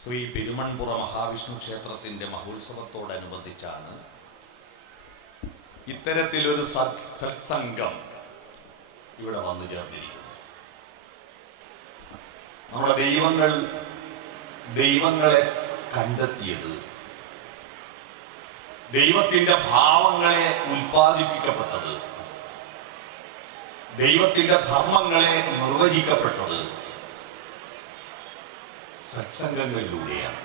ശ്രീ പെരുമൺപുറ മഹാവിഷ്ണു ക്ഷേത്രത്തിൻ്റെ മഹോത്സവത്തോടനുബന്ധിച്ചാണ് ഇത്തരത്തിലൊരു സത്സംഗം ഇവിടെ വന്നു ചേർന്നിരിക്കുന്നത്. നമ്മുടെ ദൈവങ്ങളെ കണ്ടെത്തിയത്, ദൈവത്തിൻ്റെ ഭാവങ്ങളെ ഉൽപ്പാദിപ്പിക്കപ്പെട്ടത്, ദൈവത്തിൻ്റെ ധർമ്മങ്ങളെ നിർവചിക്കപ്പെട്ടത് സത്സംഗങ്ങളിലൂടെയാണ്.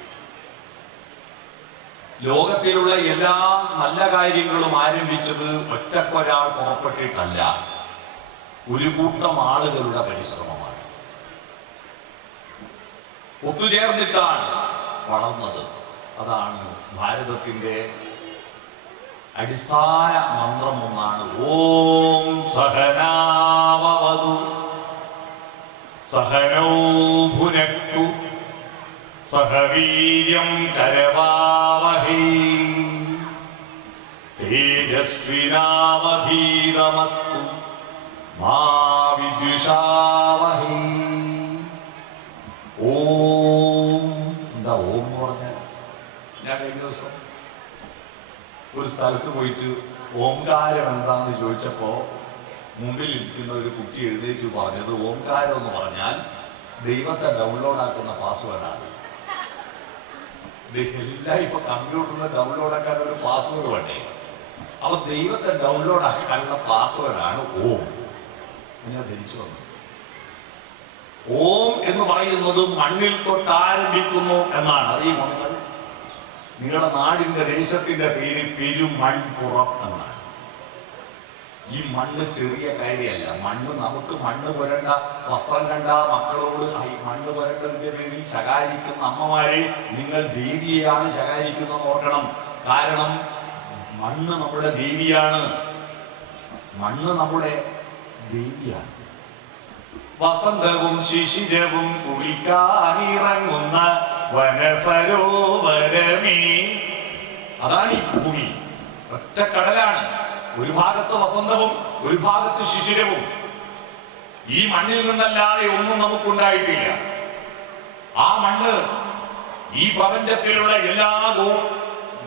ലോകത്തിലുള്ള എല്ലാ നല്ല കാര്യങ്ങളും ആരംഭിച്ചത് ഒറ്റക്കൊരാൾ പുറപ്പെട്ടിട്ടല്ല, ഒരു കൂട്ടം ആളുകളുടെ പരിശ്രമമാണ്. ഒത്തുചേർന്നിട്ടാണ് വളർന്നത്. അതാണ് ഭാരതത്തിന്റെ അടിസ്ഥാന മന്ത്രമൊന്നാണ് ഓം സഹനാവവതു സഹനൗ ഭുനക്തു സഹവീര്യം കരവാവഹൈ തേജസ്വിനാവധീതമസ്തു മാ വിദ്വിഷാവഹൈ. ഓം എന്താ ഓം എന്ന് പറഞ്ഞാൽ? ഞാൻ കഴിഞ്ഞ ദിവസം ഒരു സ്ഥലത്ത് പോയിട്ട് ഓംകാരം എന്താന്ന് ചോദിച്ചപ്പോ മുമ്പിൽ ഇരിക്കുന്ന ഒരു കുട്ടി എഴുന്നേറ്റ് പറഞ്ഞത് ഓംകാരം എന്ന് പറഞ്ഞാൽ ദൈവത്തെ ഡൗൺലോഡ് ആക്കുന്ന പാസ്വേഡാണ്. എല്ലാം ഇപ്പൊ കമ്പ്യൂട്ടറിൽ ഡൗൺലോഡ് ആക്കാൻ ഒരു പാസ്വേഡ് വേണ്ടേ? അപ്പൊ ദൈവത്തെ ഡൗൺലോഡ് ആക്കാനുള്ള പാസ്വേഡാണ് ഓം. ഞാൻ ധരിച്ചു വന്നത് ഓം എന്ന് പറയുന്നത് മണ്ണിൽ തൊട്ട് ആരംഭിക്കുന്നു എന്നാണ്. അറിയുമോ നിങ്ങൾ? നിങ്ങളുടെ നാടിന്റെ ദേശത്തിന്റെ പേര് പെരുമൺപുറം എന്നാണ്. ഈ മണ്ണ് ചെറിയ കാര്യമല്ല. നമുക്ക് മണ്ണ് പുരണ്ട വസ്ത്രം കണ്ട മക്കളോട് ഈ മണ്ണ് പുരണ്ടതിന്റെ പേരിൽ ശകാരിക്കുന്ന അമ്മമാരെ നിങ്ങൾ ദേവിയെയാണ് ശകാരിക്കുന്നതെന്ന് ഓർക്കണം. കാരണം മണ്ണ് നമ്മുടെ ദേവിയാണ്. മണ്ണ് നമ്മുടെ ദേവിയാണ്. വസന്തവും ശിശിരവും കുളിക്കാനിറങ്ങുന്ന വനസരോവരമേ, അതാണ് ഈ ഭൂമി. ഒറ്റ കടലാണ്. ഒരു ഭാഗത്ത് വസന്തവും ഒരു ഭാഗത്ത് ശിശിരവും. ഈ മണ്ണിൽ നിന്നല്ലാതെ ഒന്നും നമുക്കുണ്ടായിട്ടില്ല. ആ മണ്ണ് ഈ പ്രപഞ്ചത്തിലുള്ള എല്ലാ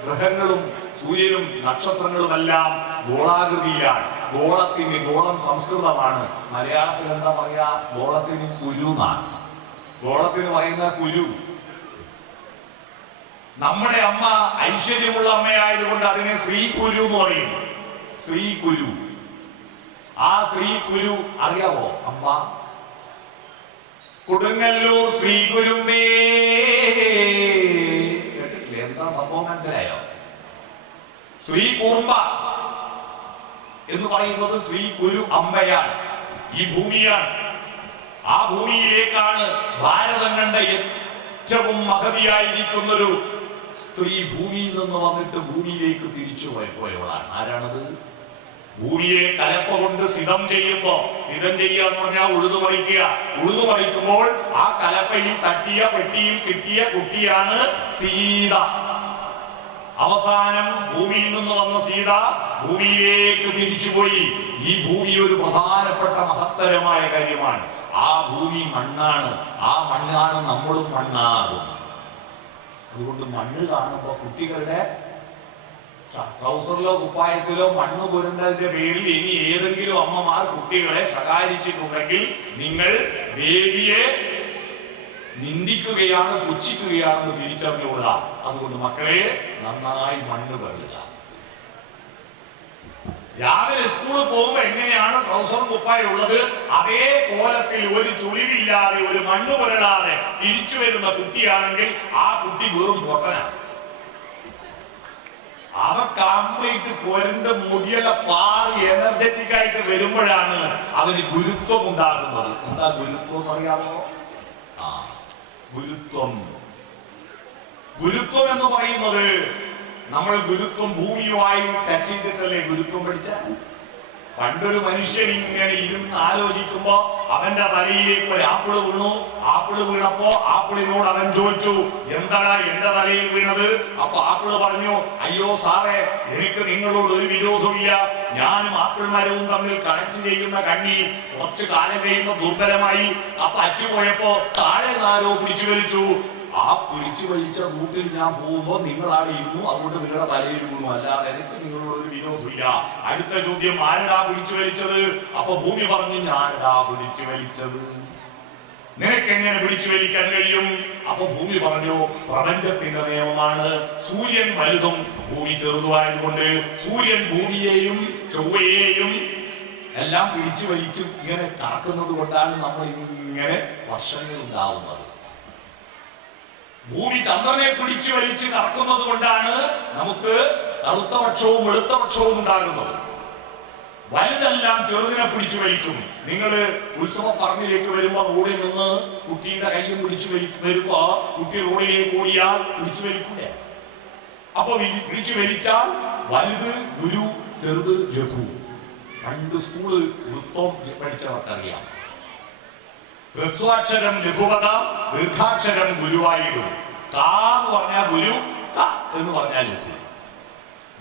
ഗ്രഹങ്ങളും സൂര്യനും നക്ഷത്രങ്ങളുമെല്ലാം ഗോളാകൃതിയിലാണ്. ഗോളം സംസ്കൃതമാണ്. മലയാളത്തിൽ എന്താ പറയാ? ഗോളത്തിന് കുരു എന്നാണ്. ഗോളത്തിന് പറയുന്ന കുരു. നമ്മുടെ അമ്മ ഐശ്വര്യമുള്ള അമ്മയായതുകൊണ്ട് അതിനെ ശ്രീകുരു എന്ന് പറയും. ശ്രീകുരു. ആ ശ്രീകുരു അറിയാവോ? അമ്മ കൊടുങ്ങല്ലൂർ ശ്രീകുരുമേ കേട്ടിട്ടില്ലേ? എന്താ സംഭവം മനസ്സിലായോ? ശ്രീകൂർമ്മ എന്ന് പറയുന്നത് ശ്രീകുരു അമ്മയാണ്. ഈ ഭൂമിയാണ്. ആ ഭൂമിയിലേക്കാണ് ഭാരതം കണ്ട ഏറ്റവും മഹതിയായിരിക്കുന്നൊരു സ്ത്രീ ഭൂമിയിൽ നിന്ന് വന്നിട്ട് ഭൂമിയിലേക്ക് തിരിച്ചു പോയവളാണ്. ആരാണത്? ഭൂമിയെ കലപ്പ കൊണ്ട് സിതം ചെയ്യുമ്പോ, സിതം ചെയ്യുക എന്ന് പറഞ്ഞാൽ ഉഴുതുമറിക്കുക. ഉഴുതുമറിക്കുമ്പോൾ ആ കലപ്പയിൽ തട്ടിയ പെട്ടിയിൽ കിട്ടിയ കുട്ടിയാണ് സീത. അവസാനം ഭൂമിയിൽ നിന്ന് വന്ന സീത ഭൂമിയിലേക്ക് തിരിച്ചുപോയി. ഈ ഭൂമി ഒരു പ്രധാനപ്പെട്ട മഹത്തരമായ കാര്യമാണ്. ആ ഭൂമി മണ്ണാണ്. ആ മണ്ണാണ് നമ്മളും മണ്ണാകും. അതുകൊണ്ട് മണ്ണ് കാണുമ്പോ കുട്ടികളുടെ ട്രൗസറിലോ കുപ്പായത്തിലോ മണ്ണ് പുരണ്ടതിന്റെ പേരിൽ ഇനി ഏതെങ്കിലും അമ്മമാർ കുട്ടികളെ ശകാരിച്ചിട്ടുണ്ടെങ്കിൽ നിങ്ങൾ ദേവിയെ നിന്ദിക്കുകയാണ്, പുച്ഛിക്കുകയാണെന്ന് തിരിച്ചറിഞ്ഞുകൊള്ളുക. അതുകൊണ്ട് മക്കളെ നന്നായി മണ്ണ് പുരളുക. രാവിലെ സ്കൂളിൽ പോകുമ്പോ എങ്ങനെയാണ് ട്രൗസറും കുപ്പായം ഉള്ളത്, അതേ കോലത്തിൽ ഒരു ചുളിവില്ലാതെ ഒരു മണ്ണ് പുരളാതെ തിരിച്ചു വരുന്ന കുട്ടിയാണെങ്കിൽ ആ കുട്ടി വെറും പൊട്ടനാണ്. അവ കംപ്ലീറ്റ് പൊരണ്ട് മുടിയുള്ള പാറി എനർജറ്റിക് ആയിട്ട് വരുമ്പോഴാണ് അവന് ഗുരുത്വം ഉണ്ടാകുന്നത്. എന്താ ഗുരുത്വം എന്ന് അറിയാമോ? ഗുരുത്വം എന്ന് പറയുന്നത് നമ്മൾ ഗുരുത്വം ഭൂമിയുമായി ടച്ച് ചെയ്തിട്ടല്ലേ ഗുരുത്വം പഠിച്ച. പണ്ടൊരു മനുഷ്യൻ ഇങ്ങനെ ഇരുന്ന് ആലോചിക്കുമ്പോ അവന്റെ തലയിലേക്ക് ഒരു ആപ്പിള് വീണു. ആപ്പിള് വീണപ്പോ ആപ്പിളിനോട് അവൻ ചോദിച്ചു, എന്താണ് എന്റെ തലയിൽ വീണത്? അപ്പൊ ആപ്പിള് പറഞ്ഞു, അയ്യോ സാറേ, എനിക്ക് നിങ്ങളോട് ഒരു വിരോധമില്ല. ഞാനും ആപ്പിൾ മരവും തമ്മിൽ കണക്ട് ചെയ്യുന്ന കണ്ണി കുറച്ചു കാലം കഴിയുമ്പോ ദുർബലമായി. അപ്പൊ അറ്റുപോയപ്പോ താഴെ നാരോ പിടിച്ചു വലിച്ചു. ആ പിടിച്ചു വലിച്ച റൂട്ടിൽ ഞാൻ പോകുമ്പോൾ നിങ്ങളാടെ ഇരുന്നു, അതുകൊണ്ട് നിങ്ങളുടെ തലയിൽ വീണു, അല്ലാതെ എനിക്ക് നിങ്ങളോട് ഒരു വിരോധമില്ല. അടുത്ത ചോദ്യം, ആരടാ പിടിച്ചു വലിച്ചത്? അപ്പൊ ഭൂമി പറഞ്ഞു, ഞാനടാ പിടിച്ചു വലിച്ചത്. നിനക്ക് എങ്ങനെ പിടിച്ചു വലിക്കാൻ കഴിയും? അപ്പൊ ഭൂമി പറഞ്ഞു, പ്രപഞ്ചത്തിന്റെ നിയമമാണ്. സൂര്യൻ വലുതും ഭൂമി ചെറുതുമായതുകൊണ്ട് സൂര്യൻ ഭൂമിയെയും ചൊവ്വയെയും എല്ലാം പിടിച്ചു വലിച്ചു ഇങ്ങനെ കറക്കുന്നത് കൊണ്ടാണ് നമ്മൾ ഇങ്ങനെ വർഷങ്ങൾ ഉണ്ടാവുന്നത്. ഭൂമി ചന്ദ്രനെ പിടിച്ചു വലിച്ച് കറക്കുന്നത് കൊണ്ടാണ് നമുക്ക് കറുത്ത പക്ഷവും വെളുത്ത പക്ഷവും ഉണ്ടാകുന്നത്. വലുതെല്ലാം ചെറുതിനെ പിടിച്ചു വലിക്കും. നിങ്ങൾ ഉത്സവ പറമ്പിലേക്ക് വരുമ്പോ റോഡിൽ നിന്ന് കുട്ടിയുടെ കയ്യും പിടിച്ചു വരുമ്പോ കുട്ടി റോഡിലേക്ക് ഓടിയാൽ പിടിച്ചു വലിക്കൂലേ? അപ്പൊ പിടിച്ചു വലിച്ചാൽ വലുത് ഗുരു, ചെറുത് ലഘു. രണ്ട് സ്കൂള് വൃത്തം പഠിച്ചവർക്കറിയാം. ഹ്രസ്വാക്ഷരം ലഘുപത, ദീർഘാക്ഷരം ഗുരുവായിടും. കാ എന്ന് പറഞ്ഞാൽ ഗുരു, ക എന്ന് പറഞ്ഞാൽ ലഘു.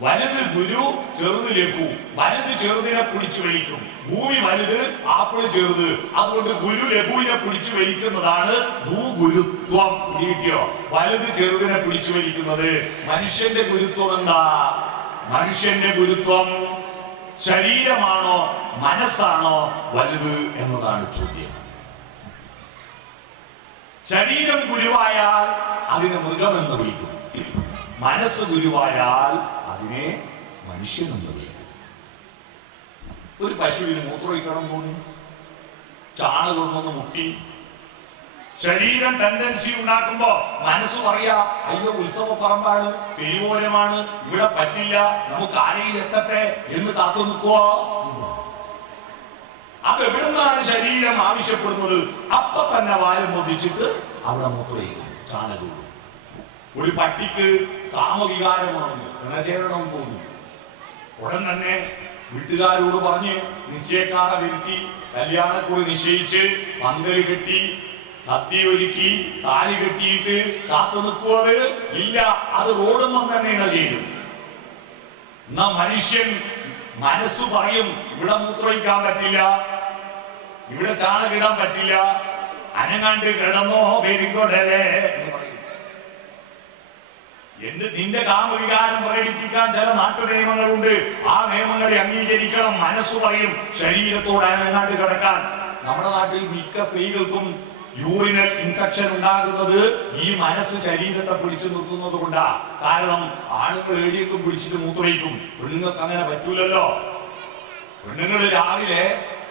വലുത് ഗുരു, ചെറുത് ലഘു. വലുത് ചെറുതിനെ പിടിച്ചു വലിക്കും. ഭൂമി വലുത്, ആപ്പിള് ചെറുത്. അതുകൊണ്ട് ഗുരു ലഘുവിനെ പിടിച്ചു വലിക്കുന്നതാണ് ഭൂഗുരുത്വം. കിട്ടിയോ? വലുത് ചെറുതിനെ പിടിച്ചു വലിക്കുന്നത്. മനുഷ്യന്റെ ഗുരുത്വം എന്താ? മനുഷ്യന്റെ ഗുരുത്വം ശരീരമാണോ മനസ്സാണോ വലുത് എന്നതാണ് ചോദ്യം. ശരീരം ഗുരുവായാൽ അതിനെ മൃഗമെന്ന് വിളിക്കും. മനസ്സ് ഗുരുവായാൽ അതിനെ മനുഷ്യനെന്ന് വിളിക്കും. ഒരു പശുവിന് മൂത്രമൊഴിക്കണം തോന്നി, ചാണ് കൊണ്ടൊന്ന് മുട്ടി. ശരീരം ടെൻഡൻസി ഉണ്ടാക്കുമ്പോ മനസ്സ് പറയാ, അയ്യോ ഉത്സവ പറമ്പാണ്, പെരുവോരമാണ്, ഇവിടെ പറ്റില്ല, നമുക്ക് ആരെയും എത്തട്ടെ എന്ന് കാത്തു നിൽക്കുവോ? അത് എവിടുന്നാണ് ശരീരം ആവശ്യപ്പെടുന്നത്? അപ്പൊ തന്നെ വാരം പൊതിച്ചിട്ട് അവിടെ മൂത്രമൊഴിക്കും, ചാണകം. ഒരു പട്ടിക്ക് കാമവികാരമാണ്, ഇണചേരണം തോന്നി. ഉടൻ തന്നെ വീട്ടുകാരോട് പറഞ്ഞ് നിശ്ചയക്കാരെ വരുത്തി കല്യാണക്കുറി നിശ്ചയിച്ച് പന്തല് കെട്ടി സദ്യ ഒരുക്കി താലി കെട്ടിയിട്ട് കാത്തു നിൽക്കുവത് ഇല്ല. അത് റോഡും തന്നെ ഇണ ചെയ്യും. എന്നാ മനുഷ്യൻ മനസ്സു പറയും, ഇവിടെ മൂത്രമൊഴിക്കാൻ പറ്റില്ല, ഇവിടെ ചാണകിടാൻ പറ്റില്ല, അനങ്ങാണ്ട് കിടന്നോ പെരുകൊടലേ എന്ന് പറയും. നിന്റെ കാമവികാരം പ്രകടിപ്പിക്കാൻ ചില നാട്ടു നിയമങ്ങളുണ്ട്. ആ നിയമങ്ങളെ അംഗീകരിക്കണം. മനസ്സു പറയും ശരീരത്തോട് അനങ്ങാണ്ട് കിടക്കാൻ. നമ്മുടെ നാട്ടിൽ മിക്ക സ്ത്രീകൾക്കും യൂറിനൽ ഇൻഫെക്ഷൻ ഉണ്ടാകുന്നത് ഈ മനസ്സ് ശരീരത്തെ പിടിച്ചു നിർത്തുന്നത് കൊണ്ടാ. കാരണം ആണുങ്ങൾ ഏടിയൊക്കെ പിടിച്ചിട്ട് മൂത്രയിക്കും, പെണ്ണുങ്ങൾക്ക് അങ്ങനെ പറ്റൂലല്ലോ. പെണ്ണുങ്ങൾ രാവിലെ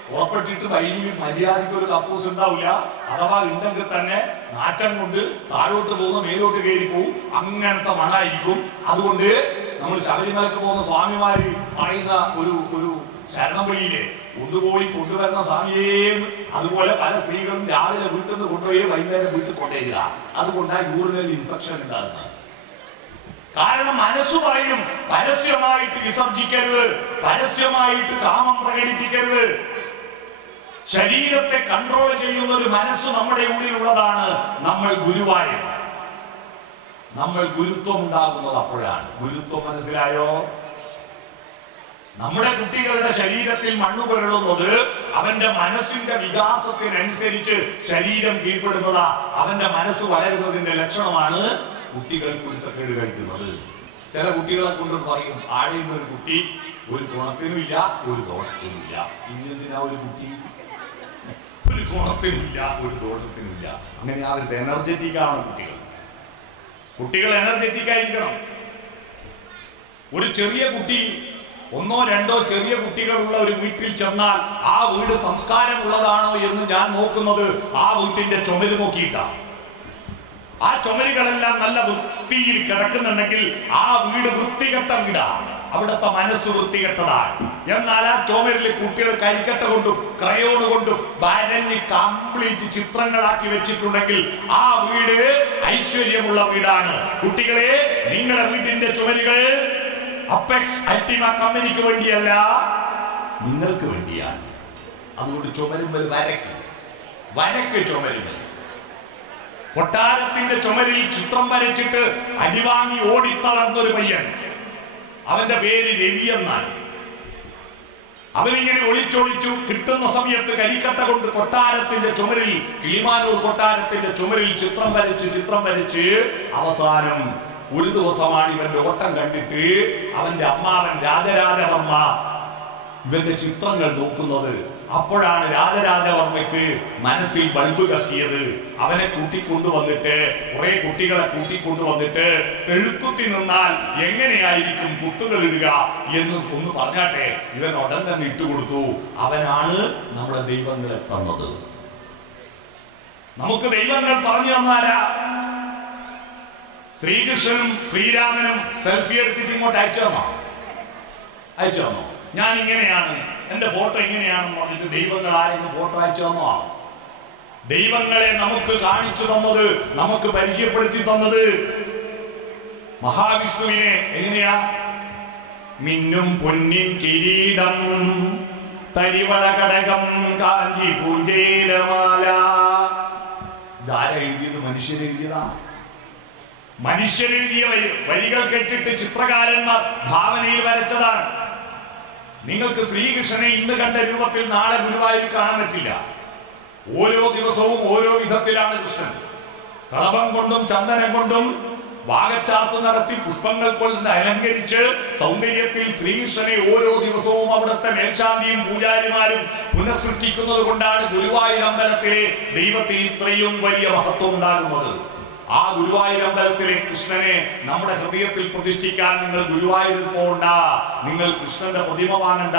പുറപ്പെട്ടിട്ട് വഴിയിൽ മര്യാദയ്ക്ക് ഒരു കക്കൂസ് ഉണ്ടാവില്ല. അഥവാ ഉണ്ടെങ്കിൽ തന്നെ നാറ്റം കൊണ്ട് താഴോട്ട് പോകുന്ന മേലോട്ട് കയറി പോവും, അങ്ങനത്തെ മണായിരിക്കും. അതുകൊണ്ട് നമ്മൾ ശബരിമലക്ക് പോകുന്ന സ്വാമിമാര് പറയുന്ന ഒരു ശരണം വിളിയിലെ കൊണ്ടുവരുന്ന സ്വാമിയേന്ന്, അതുപോലെ പല സ്ത്രീകളും രാവിലെ വീട്ടിൽ നിന്ന് കൊണ്ടുപോയി വൈകുന്നേരം വീട്ടിൽ കൊണ്ടുവരിക. അതുകൊണ്ടാണ് യൂറിനൽ ഇൻഫെക്ഷൻ ഉണ്ടാകുന്നത്. കാരണം മനസ്സു പറയും പരസ്യമായിട്ട് വിസർജിക്കരുത്, പരസ്യമായിട്ട് കാമം പ്രകടിപ്പിക്കരുത്. ശരീരത്തെ കൺട്രോൾ ചെയ്യുന്ന ഒരു മനസ്സ് നമ്മുടെ ഉള്ളിലുള്ളതാണ് നമ്മൾ ഗുരുവായൂർ. നമ്മൾ ഗുരുത്വം ഉണ്ടാകുന്നത് അപ്പോഴാണ്. ഗുരുത്വം മനസ്സിലായോ? നമ്മുടെ കുട്ടികളുടെ ശരീരത്തിൽ മണ്ണു പുരളുന്നത് അവന്റെ മനസ്സിന്റെ വികാസത്തിനനുസരിച്ച് ശരീരം കീഴ്പ്പെടുന്നതാ. അവന്റെ മനസ്സ് വളരുന്നതിന്റെ ലക്ഷണമാണ് കുട്ടികൾ കുരുത്തക്കേട് കഴിക്കുന്നത്. ചില കുട്ടികളെ കൊണ്ട് പറയും, ആടെയുള്ള ഒരു കുട്ടി ഒരു ഗുണത്തിനുമില്ല ഒരു ദോഷത്തിനുമില്ല. ഇന്നെന്തിനാ ഒരു കുട്ടി? ഒരു ഗുണത്തിനുമില്ല ഒരു ദോഷത്തിനുമില്ല. അങ്ങനെ അവർക്ക് എനർജറ്റിക് ആണ് കുട്ടികൾ എനർജറ്റിക് ആയിരിക്കണം. ഒരു ചെറിയ കുട്ടി, ഒന്നോ രണ്ടോ ചെറിയ കുട്ടികളുള്ള ഒരു വീട്ടിൽ ചെന്നാൽ ആ വീട് സംസ്കാരമുള്ളതാണോ എന്ന് ഞാൻ നോക്കുന്നത് ആ വീട്ടിന്റെ ചുമര് നോക്കിയിട്ടാണ്. ആ ചുമരുകളെല്ലാം നല്ല വൃത്തിയിൽ കിടക്കുന്നുണ്ടെങ്കിൽ ആ വീട് വൃത്തികെട്ട വീടാണ്, അവിടുത്തെ മനസ്സ് വൃത്തികെട്ടതാണ്. എന്നാൽ ആ ചുമരിൽ കുട്ടികൾ കരിക്കട്ട കൊണ്ടും ക്രയോൺ കൊണ്ടും വരഞ്ഞ് കംപ്ലീറ്റ് ചിത്രങ്ങളാക്കി വെച്ചിട്ടുണ്ടെങ്കിൽ ആ വീട് ഐശ്വര്യമുള്ള വീടാണ്. കുട്ടികളെ, നിങ്ങളുടെ വീടിന്റെ ചുമരുകൾ അപ്പെക്സ് അൾട്ടിമ കമ്പനിക്ക് വേണ്ടിയല്ല, നിങ്ങൾക്ക് വേണ്ടിയാണ്. അതുകൊണ്ട് ചുമരുമ്പൽ വരക്ക് ചുമരുമ്പൽ. കൊട്ടാരത്തിന്റെ ചുമരിൽ ചിത്രം വരച്ചിട്ട് അടിവാങ്ങി ഓടിത്തളർന്നൊരു പയ്യൻ, അവന്റെ പേര് രവി എന്നാൽ. അവനിങ്ങനെ ഒളിച്ചൊളിച്ചു കിട്ടുന്ന സമയത്ത് കരിക്കട്ട കൊണ്ട് കൊട്ടാരത്തിന്റെ ചുമരിൽ, കിളിമാനൂർ കൊട്ടാരത്തിന്റെ ചുമരിൽ ചിത്രം വരച്ച് അവസാനം ഒരു ദിവസമാണ് ഇവന്റെ ഓട്ടം കണ്ടിട്ട് അവന്റെ അമ്മാവൻ രാജരാജവർമ്മ ഇവന്റെ ചിത്രങ്ങൾ നോക്കുന്നത്. അപ്പോഴാണ് രാജരാജവർമ്മയ്ക്ക് മനസ്സിൽ ബൾബ് കത്തിയത്. അവനെ കൂട്ടിക്കൊണ്ടുവന്നിട്ട്, കുറെ കുട്ടികളെ കൂട്ടിക്കൊണ്ടുവന്നിട്ട് എഴുക്കുത്തി നിന്നാൽ എങ്ങനെയായിരിക്കും കുത്തുകൾ ഇടുക എന്ന് ഒന്ന് പറഞ്ഞാട്ടെ. ഇവൻ ഉടൻ തന്നെ ഇട്ടുകൊടുത്തു. അവനാണ് നമ്മുടെ ദൈവങ്ങളെ തന്നത്. നമുക്ക് ദൈവങ്ങൾ പറഞ്ഞു തന്നാരാ? ശ്രീകൃഷ്ണനും ശ്രീരാമനും സെൽഫി എടുത്തിട്ട് ഇങ്ങോട്ട് അയച്ചു തന്നോ? ഞാൻ ഇങ്ങനെയാണ്, എന്റെ ഫോട്ടോ ഇങ്ങനെയാണെന്ന് പറഞ്ഞിട്ട് ദൈവങ്ങൾ ആരെങ്കിലും ഫോട്ടോ അയച്ചു തന്നോ? ദൈവങ്ങളെ നമുക്ക് കാണിച്ചു തന്നത്, നമുക്ക് പരിചയപ്പെടുത്തി തന്നത് മഹാവിഷ്ണുവിനെ എങ്ങനെയാ? മിന്നും പൊന്നിൻ കിരീടം തരിവള കടകം കാഞ്ചി പൂജേരമാല. ഇതാരാ എഴുതിയത്? മനുഷ്യരെഴുതിയതാ. മനുഷ്യരെഴുതിയ വരികൾ കേട്ടിട്ട് ചിത്രകാരന്മാർ ഭാവനയിൽ വരച്ചതാണ്. നിങ്ങൾക്ക് ശ്രീകൃഷ്ണനെ ഇന്ന് കണ്ട രൂപത്തിൽ നാളെ ഗുരുവായൂർ കാണാൻ പറ്റില്ല. ഓരോ ദിവസവും ഓരോ വിധത്തിലാണ് കൃഷ്ണൻ. കളഭം കൊണ്ടും ചന്ദനം കൊണ്ടും വാഗച്ചാർത്ത് നടത്തി പുഷ്പങ്ങൾ കൊണ്ട് അലങ്കരിച്ച് സൗന്ദര്യത്തിൽ ശ്രീകൃഷ്ണനെ ഓരോ ദിവസവും അവിടുത്തെ മേൽശാന്തിയും പൂജാരിമാരും പുനഃസൃഷ്ടിക്കുന്നത് കൊണ്ടാണ് ഗുരുവായൂർ അമ്പലത്തിലെ ദൈവത്തിന് ഇത്രയും വലിയ മഹത്വം ഉണ്ടാകുന്നത്. ആ ഗുരുവായൂർ അമ്പലത്തിലെ കൃഷ്ണനെ നമ്മുടെ ഹൃദയത്തിൽ പ്രതിഷ്ഠിക്കാൻ നിങ്ങൾ ഗുരുവായൂർ പോകണ്ട, നിങ്ങൾ കൃഷ്ണന്റെ പ്രതിമ വാങ്ങണ്ട.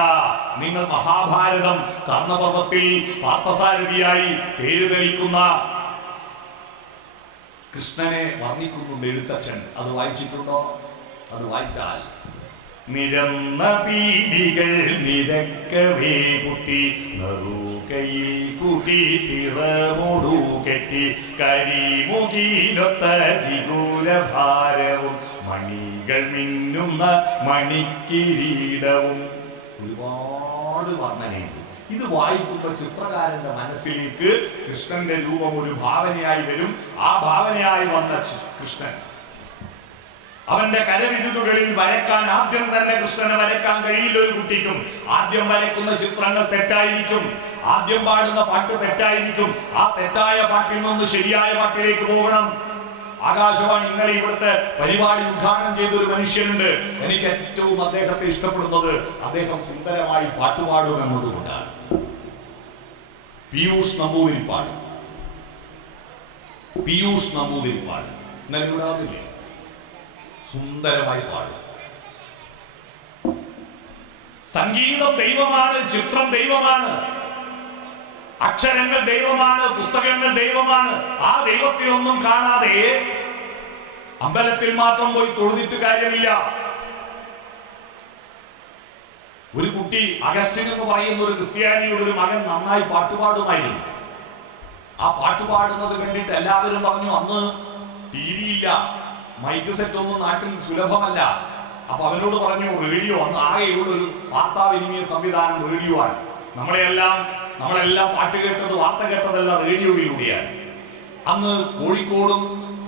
നിങ്ങൾ മഹാഭാരതം കർണപർവത്തിൽ പാർത്ഥസാരഥിയായി തേരുതെളിക്കുന്ന കൃഷ്ണനെ വർണ്ണിക്കുന്നുണ്ട് എഴുത്തച്ഛൻ. അത് വായിച്ചിട്ടുണ്ടോ? അത് വായിച്ചാൽ നിരന്ന പീലികൾ നിരക്കവേ കുത്തി നറുകയിൽ കൂട്ടി തിറമോടു കെട്ടി കരിമുകിലൊത്ത ജിഗൂലഭാരവും മണികൾ മിന്നുന്ന മണിക്കിരീടവും. ഒരുപാട് വർണ്ണനയുണ്ട്. ഇത് വായിക്കുമ്പോൾ ചിത്രകാരന്റെ മനസ്സിലേക്ക് കൃഷ്ണന്റെ രൂപം ഒരു ഭാവനയായി വരും. ആ ഭാവനയായി വന്ന കൃഷ്ണൻ അവന്റെ കരവിരുതുകളിൽ വരക്കാൻ, ആദ്യം തന്നെ കൃഷ്ണനെ വരക്കാൻ കഴിയില്ല ഒരു കുട്ടിക്കും. ആദ്യം വരക്കുന്ന ചിത്രങ്ങൾ തെറ്റായിരിക്കും, ആദ്യം പാടുന്ന പാട്ട് തെറ്റായിരിക്കും. ആ തെറ്റായ പാട്ടിൽ നിന്ന് ശരിയായ പാട്ടിലേക്ക് പോകണം. ആകാശവാണി ഇന്നലെ ഇവിടുത്തെ പരിപാടി ഉദ്ഘാടനം ചെയ്ത ഒരു മനുഷ്യനുണ്ട്. എനിക്ക് ഏറ്റവും അദ്ദേഹത്തെ ഇഷ്ടപ്പെടുന്നത് അദ്ദേഹം സുന്ദരമായി പാട്ടുപാടും എന്നതുകൊണ്ടാണ്. പീയൂഷ് നമ്പൂതിരിപ്പാട് ഇന്നലെ ഇവിടെ വന്നില്ലേ? സുന്ദരമായി പാടും. സംഗീതം ദൈവമാണ്, ചിത്രം ദൈവമാണ്, അക്ഷരങ്ങൾ ദൈവമാണ്, പുസ്തകങ്ങൾ ദൈവമാണ്. ആ ദൈവത്തെ ഒന്നും കാണാതെ അമ്പലത്തിൽ മാത്രം പോയി തൊഴുതിട്ട് കാര്യമില്ല. ഒരു കുട്ടി, അഗസ്റ്റിൻ എന്ന് പറയുന്ന ഒരു ക്രിസ്ത്യാനിയുടെ ഒരു മകൻ നന്നായി പാട്ടുപാടുമായിരുന്നു. ആ പാട്ടുപാടുന്നത് കണ്ടിട്ട് എല്ലാവരും പറഞ്ഞു, അന്ന് ടി വി ഇല്ല, മൈക്ക് സെറ്റ് ഒന്നും നാട്ടിൽ സുലഭമല്ല. അപ്പൊ അവനോട് പറഞ്ഞു, റേഡിയോ, അന്ന് ആകെയുള്ള ഒരു വാർത്താവിനിമയ സംവിധാനം റേഡിയോ ആണ്. നമ്മളെല്ലാം പാട്ട് കേട്ടത്, വാർത്ത കേട്ടതെല്ലാം റേഡിയോയിലൂടെയാണ്. അന്ന് കോഴിക്കോടും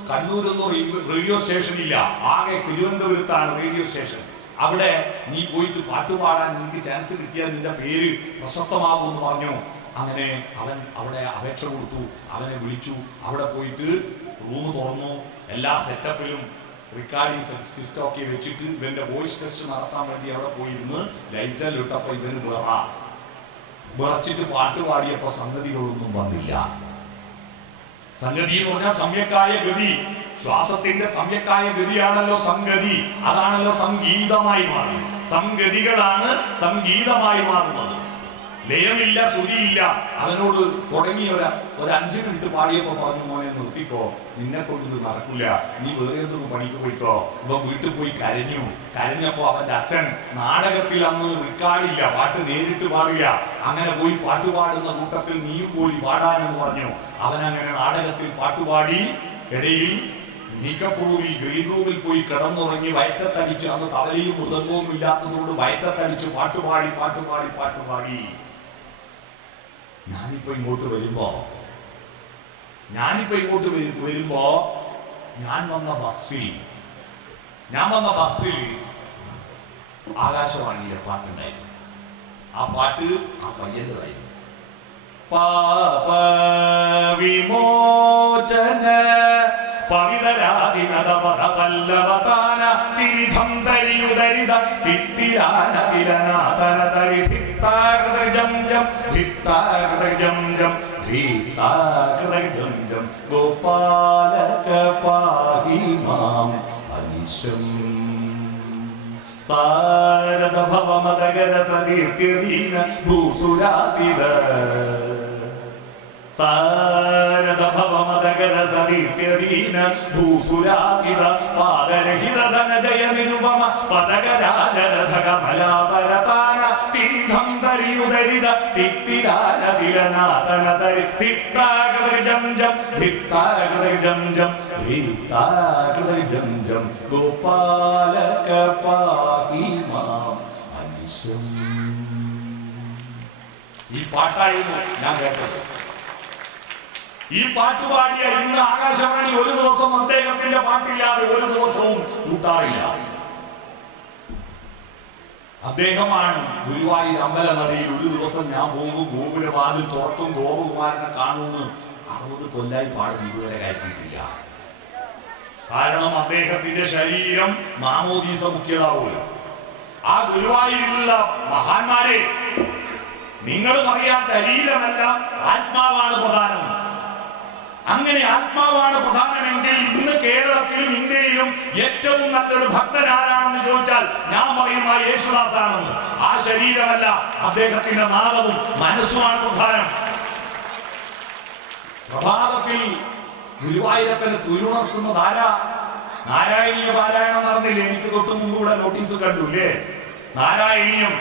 കണ്ണൂരൊന്നും റേഡിയോ സ്റ്റേഷൻ ഇല്ല, ആകെ തിരുവനന്തപുരത്താണ് റേഡിയോ സ്റ്റേഷൻ. അവിടെ നീ പോയിട്ട് പാട്ടുപാടാൻ നിനക്ക് ചാൻസ് കിട്ടിയാൽ നിന്റെ പേര് പ്രശസ്തമാകുമെന്ന് പറഞ്ഞു. അങ്ങനെ അവൻ അവിടെ അപേക്ഷ കൊടുത്തു, അവനെ വിളിച്ചു. അവിടെ പോയിട്ട് റൂം തുറന്നു, എല്ലാ സെറ്റപ്പിലും റെക്കോർഡിംഗ് സിസ്റ്റം ഒക്കെ വെച്ചിട്ട് ഇവന്റെ വോയിസ് ടെസ്റ്റ് നടത്താൻ വേണ്ടി അവിടെ പോയിരുന്ന് ലൈറ്റെല്ലാം ഇട്ടപ്പോ ഇവന് വിറച്ചിട്ട് പാട്ട് പാടിയപ്പോ സംഗതികളൊന്നും വന്നില്ല. സംഗതി എന്ന് പറഞ്ഞാൽ സമ്യക്കായ ഗതി, ശ്വാസത്തിന്റെ സമ്യക്കായ ഗതിയാണല്ലോ സംഗതി. അതാണല്ലോ സംഗീതമായി മാറുന്നത്. സംഗതികളാണ് സംഗീതമായി മാറുന്നത്. ലയമില്ല, ശ്രുതിയില്ല. അവനോട് തുടങ്ങി ഒരു 5 മിനിറ്റ് പാടിയപ്പോ പറഞ്ഞു, മോനെ നിർത്തിക്കോ, നിന്നെ കൊണ്ട് ഇത് നടക്കില്ല, നീ വേറെ എന്തെങ്കിലും പണിക്ക് പോയിക്കോ. ഇവൻ വീട്ടിൽ പോയി കരഞ്ഞപ്പോ അവന്റെ അച്ഛൻ നാടകത്തിൽ അന്ന് റെക്കോർഡില്ല, പാട്ട് നേരിട്ട് പാടുക. അങ്ങനെ പോയി പാട്ടുപാടുന്ന കൂട്ടത്തിൽ നീയും പോയി പാടാനെന്ന് പറഞ്ഞു. അവൻ അങ്ങനെ നാടകത്തിൽ പാട്ടുപാടി. ഇടയിൽ നീക്കപ്പുറവിൽ ഗ്രീൻ റൂമിൽ പോയി കിടന്നുറങ്ങി വയറ്റത്തടിച്ച്, അന്ന് തവലയും മൃദംഗവും ഇല്ലാത്തതുകൊണ്ട് വയറ്റത്തടിച്ച് പാട്ടുപാടി. ഞാനിപ്പോ ഇങ്ങോട്ട് വരുമ്പോ ഞാൻ വന്ന ബസ്സിൽ ആകാശവാണിയിലെ പാട്ടുണ്ടായിരുന്നു. ആ പാട്ട് ആ പയ്യൻ്റെതായിരുന്നു. പാപവിമോചന പവിതരാദിനദപദവല്ലവതാന തിരിധം തരിയുദരിത തിത്തിരാന തിലനാതന തരി ധിത്താകൃതജം ജം ധിത്താകൃതജം ജം ധിത്താകൃതജം ജം ഗോപാലക പാഹി മാം അനിശം സാരദ ഭവമദഗര സദീർഘദീന ഭൂസുരാസിത സാരദ ഭവമദഗര സദീർഘദീന ഭൂസുരാസിത പാദരഹിത ധനജയ നിരുപമ പദകരാജരഥകമലാപരതാന തിരിധം തരിയുദരിത തിത്തിരാന തിലനാതന തരി ധിത്താകൃതജം ജം ധിത്താകൃതജം ജം ധിത്താകൃതജം ജം ഗോപാലക പാഹി മാം അനിശം. ഈ പാട്ടായിരുന്നു ഞാൻ കേട്ടത്. ഈ പാട്ടുപാടിയ ഇന്ന് ആകാശവാണി ഒരു ദിവസം അദ്ദേഹത്തിന്റെ പാട്ടില്ലാതെ ഒരു ദിവസവും കൂട്ടാറില്ല. അദ്ദേഹമാണ് ഗുരുവായൂർ അമ്പലനടയിൽ ഒരു ദിവസം ഞാൻ പോകും, ഗോപുരവാതിൽ തുറക്കും, ഗോപകുമാരനെ കാണുമെന്ന് 60 കൊല്ലായി പാടും ഇതുവരെ കയറ്റിയിട്ടില്ല. കാരണം അദ്ദേഹത്തിന്റെ ശരീരം മാമോദീസ മുഖ്യതാവൂല. ആ ഗുരുവായൂരിലുള്ള മഹാന്മാരെ നിങ്ങൾ പറയാൻ ശരീരമല്ല ആത്മാവാണ് പ്രധാനം. അങ്ങനെ ആത്മാവാണ് പ്രധാനമെങ്കിൽ ഇന്ന് കേരളത്തിലും ഇന്ത്യയിലും ഏറ്റവും നല്ലൊരു ഭക്തൻ ആരാണെന്ന് ചോദിച്ചാൽ ഞാൻ പറയുന്ന യേശുദാസാണെന്ന്. ആ ശരീരമല്ല, അദ്ദേഹത്തിന്റെ നാദവും മനസ്സുമാണ് പ്രധാനം. പ്രഭാതത്തിൽ ഗുരുവായൂരപ്പനെ തുയിലുണർത്തുന്നത് ആരാ? നാരായണീയ പാരായണം നടന്നില്ലേ? എനിക്ക് തൊട്ട് മുമ്പൂടെ നോട്ടീസ് കണ്ടുല്ലേ? നാരായണീയം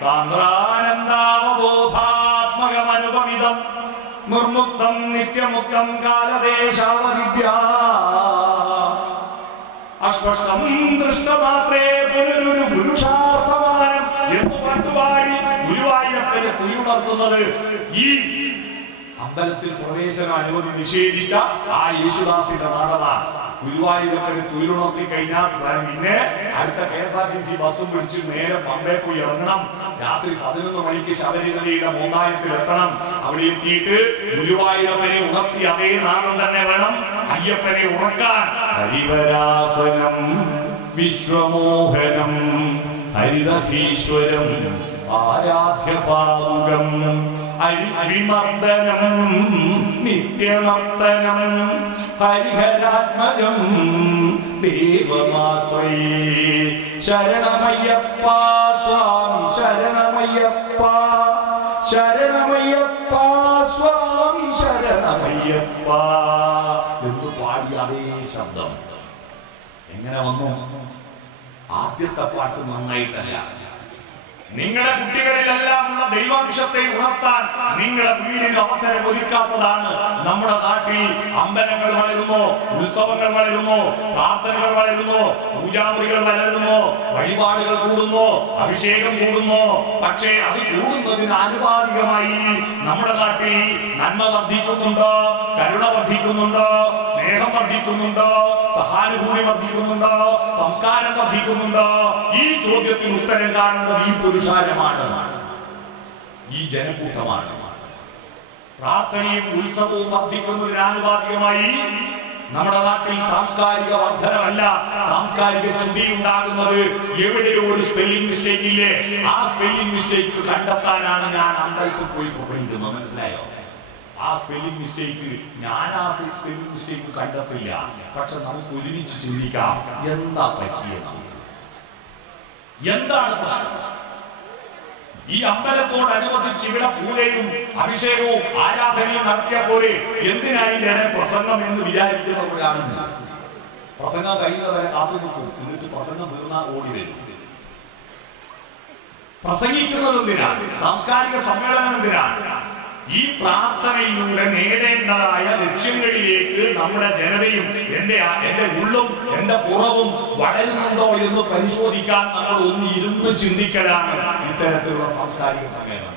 സാന്ദ്രാനന്ദാവബോധാത്മകമനുപമിതം നിർമുക്തം നിത്യമുക്തം കാലദേശാവധിഭ്യ അസ്പഷ്ടം ദൃഷ്ടമാത്രേ പുനരൊരു പുരുഷാർത്ഥമാനം എന്ന് പാട്ടുപാടി ഗുരുവായൂരപ്പനെ തുയിലുണർത്തുന്നത് ഈ അമ്പലത്തിൽ പ്രവേശന അനുമതി നിഷേധിച്ച ആ യേശുദാസിന്റെ നാടകമാണ്. ഗുരുവായൂരപ്പനെ തുയിലുണർത്തി കഴിഞ്ഞാൽ പിന്നെ അടുത്ത KSRTC ബസ്സും പിടിച്ച് നേരെ പമ്പേ പോയി ഇറങ്ങണം. രാത്രി 11 മണിക്ക് ശബരിമലയുടെ മോന്തായത്തിൽ എത്തണം. അവിടെ എത്തിയിട്ട് ഗുരുവായൂരപ്പനെ ഉണർത്തി അതേ നാമം തന്നെ വേണം അയ്യപ്പനെ ഉറക്കാൻ. ഹരിവരാസനം വിശ്വമോഹനം ഹരിരഥീശ്വരം ആരാധ്യപാദുകം ഹരിവിമർദ്ദനം നിത്യമർദ്ദനം ഹരിഹരാത്മജം ദേവമാശ്രയേ ശരണമയ്യപ്പ സ്വാമി ശരണമയ്യപ്പ ശരണമയ്യപ്പ സ്വാമി ശരണമയ്യപ്പ എന്ന് പാടിയ അതേ ശബ്ദം എങ്ങനെ വന്നു? ആദ്യത്തെ പാട്ട് നന്നായിട്ടല്ല. നിങ്ങളുടെ കുട്ടികളിലെല്ലാം ഉള്ള ദൈവാംശത്തെ ഉണർത്താൻ നിങ്ങളുടെ വീടിന് അവസരം ഒരുക്കാത്തതാണ്. നമ്മുടെ നാട്ടിൽ അമ്പലങ്ങൾ വളരുന്നു, ഉത്സവങ്ങൾ വളരുന്നു, പ്രാർത്ഥനകൾ വളരുന്നു, പൂജാമുറികൾ വളരുന്നു, വഴിപാടുകൾ കൂടുന്നു, അഭിഷേകം കൂടുന്നു. പക്ഷേ അത് കൂടുന്നതിന് ആനുപാതികമായി നമ്മുടെ നാട്ടിൽ നന്മ വർദ്ധിക്കുന്നുണ്ടോ? കരുണ വർദ്ധിക്കുന്നുണ്ടോ? സ്നേഹം വർദ്ധിക്കുന്നുണ്ടോ? സഹാനുഭൂതി വർദ്ധിക്കുന്നുണ്ടോ? സംസ്കാരം വർദ്ധിക്കുന്നുണ്ടോ? ഈ ചോദ്യത്തിന് ഉത്തരം കാണുന്നത് ഈ പുരുഷാരമാണ്, ഈ ജനക്കൂട്ടമാണ്. പ്രാർത്ഥനയും ഉത്സവവും വർദ്ധിക്കുന്നതിന് ആനുപാതികമായി നമ്മുടെ നാട്ടിൽ സാംസ്കാരിക വർധനമല്ല, സാംസ്കാരിക ചുതി ഉണ്ടാകുന്നത്. എവിടെയോ ഒരു സ്പെല്ലിംഗ് മിസ്റ്റേക്ക് ഇല്ലേ? ആ സ്പെല്ലിംഗ് മിസ്റ്റേക്ക് കണ്ടെത്താനാണ് ഞാൻ അമ്പലത്തിൽ പോയി പ്രസംഗിക്കുന്നത്. മനസ്സിലായോ? ആ സ്പെല്ലിംഗ് മിസ്റ്റേക്ക് ഞാൻ ആ സ്പെല്ലിംഗ് മിസ്റ്റേക്ക് കണ്ടെത്തില്ല. പക്ഷെ നമുക്ക് ഒരുമിച്ച് ചിന്തിക്കാം, എന്താ പറ്റിയത്? നമുക്ക് എന്താണ് പ്രശ്നം? ഈ അമ്പലത്തോടനുബന്ധിച്ച് ഇവിടെ പൂജയും അഭിഷേകവും ആരാധനയും നടത്തിയ പോലെ എന്തിനായിട്ടാണ് പ്രസംഗം എന്ന് വിചാരിക്കുന്നവരാണ്. പ്രസംഗം കഴിയുന്നവരെ കാത്തുനിൽക്കും, എന്നിട്ട് പ്രസംഗം തീർന്നാൽ ഓടി വരും. പ്രസംഗിക്കുന്നത് എന്തിനാണ്? സാംസ്കാരിക സമ്മേളനം എന്തിനാണ്? ഈ പ്രാർത്ഥനയിലൂടെ നേടേണ്ടതായ ലക്ഷ്യങ്ങളിലേക്ക് നമ്മുടെ ജനതയും എന്റെ ഉള്ളും എന്റെ പുറവും വളരുന്നുണ്ടോ എന്ന് പരിശോധിക്കാൻ നമ്മൾ ഒന്ന് ഇരുന്ന് ചിന്തിക്കലാണ് ഇത്തരത്തിലുള്ള സാംസ്കാരിക സമ്മേളനം.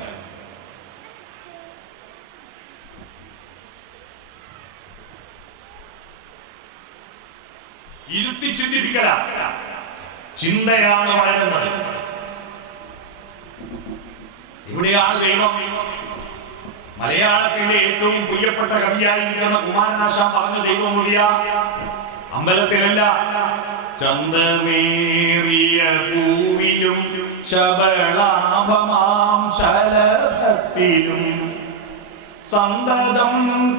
ഇരുത്തി ചിന്തിപ്പിക്കല ചിന്തയാണ് വളരുന്നത്. ഇവിടെയാണ് ദൈവം. മലയാളത്തിന്റെ ഏറ്റവും പ്രിയപ്പെട്ട കവിയായിരിക്കുന്ന കുമാരനാശാൻ പറഞ്ഞ ദൈവം എവിടെയാ? അമ്പലത്തിലല്ല. ചന്തമേറിയ പൂവിലും ശബളാഭമാം ശലഭത്തിലും സന്തതം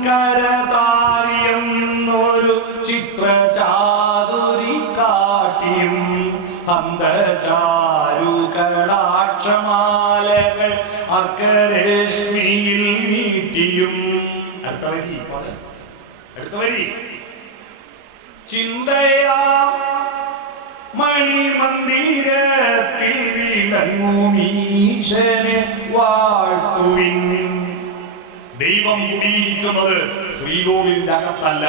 കരതാരിയെന്നൊരു ചിത്രചാതുരി കാട്ടിയും ഹന്തചാരുകളാക്ഷമാലകൾ അർക്കരശ്മിയിൽ നീട്ടിയും. അടുത്ത വരി ചിന്തയാ മണിമന്ദിരത്തിൽ വിളങ്ങുമീശനെ വാഴ്ത്തുവിൻ. ദൈവം കുടിയിരിക്കുന്നത് ശ്രീകോവിലിന്റെ അകത്തല്ല.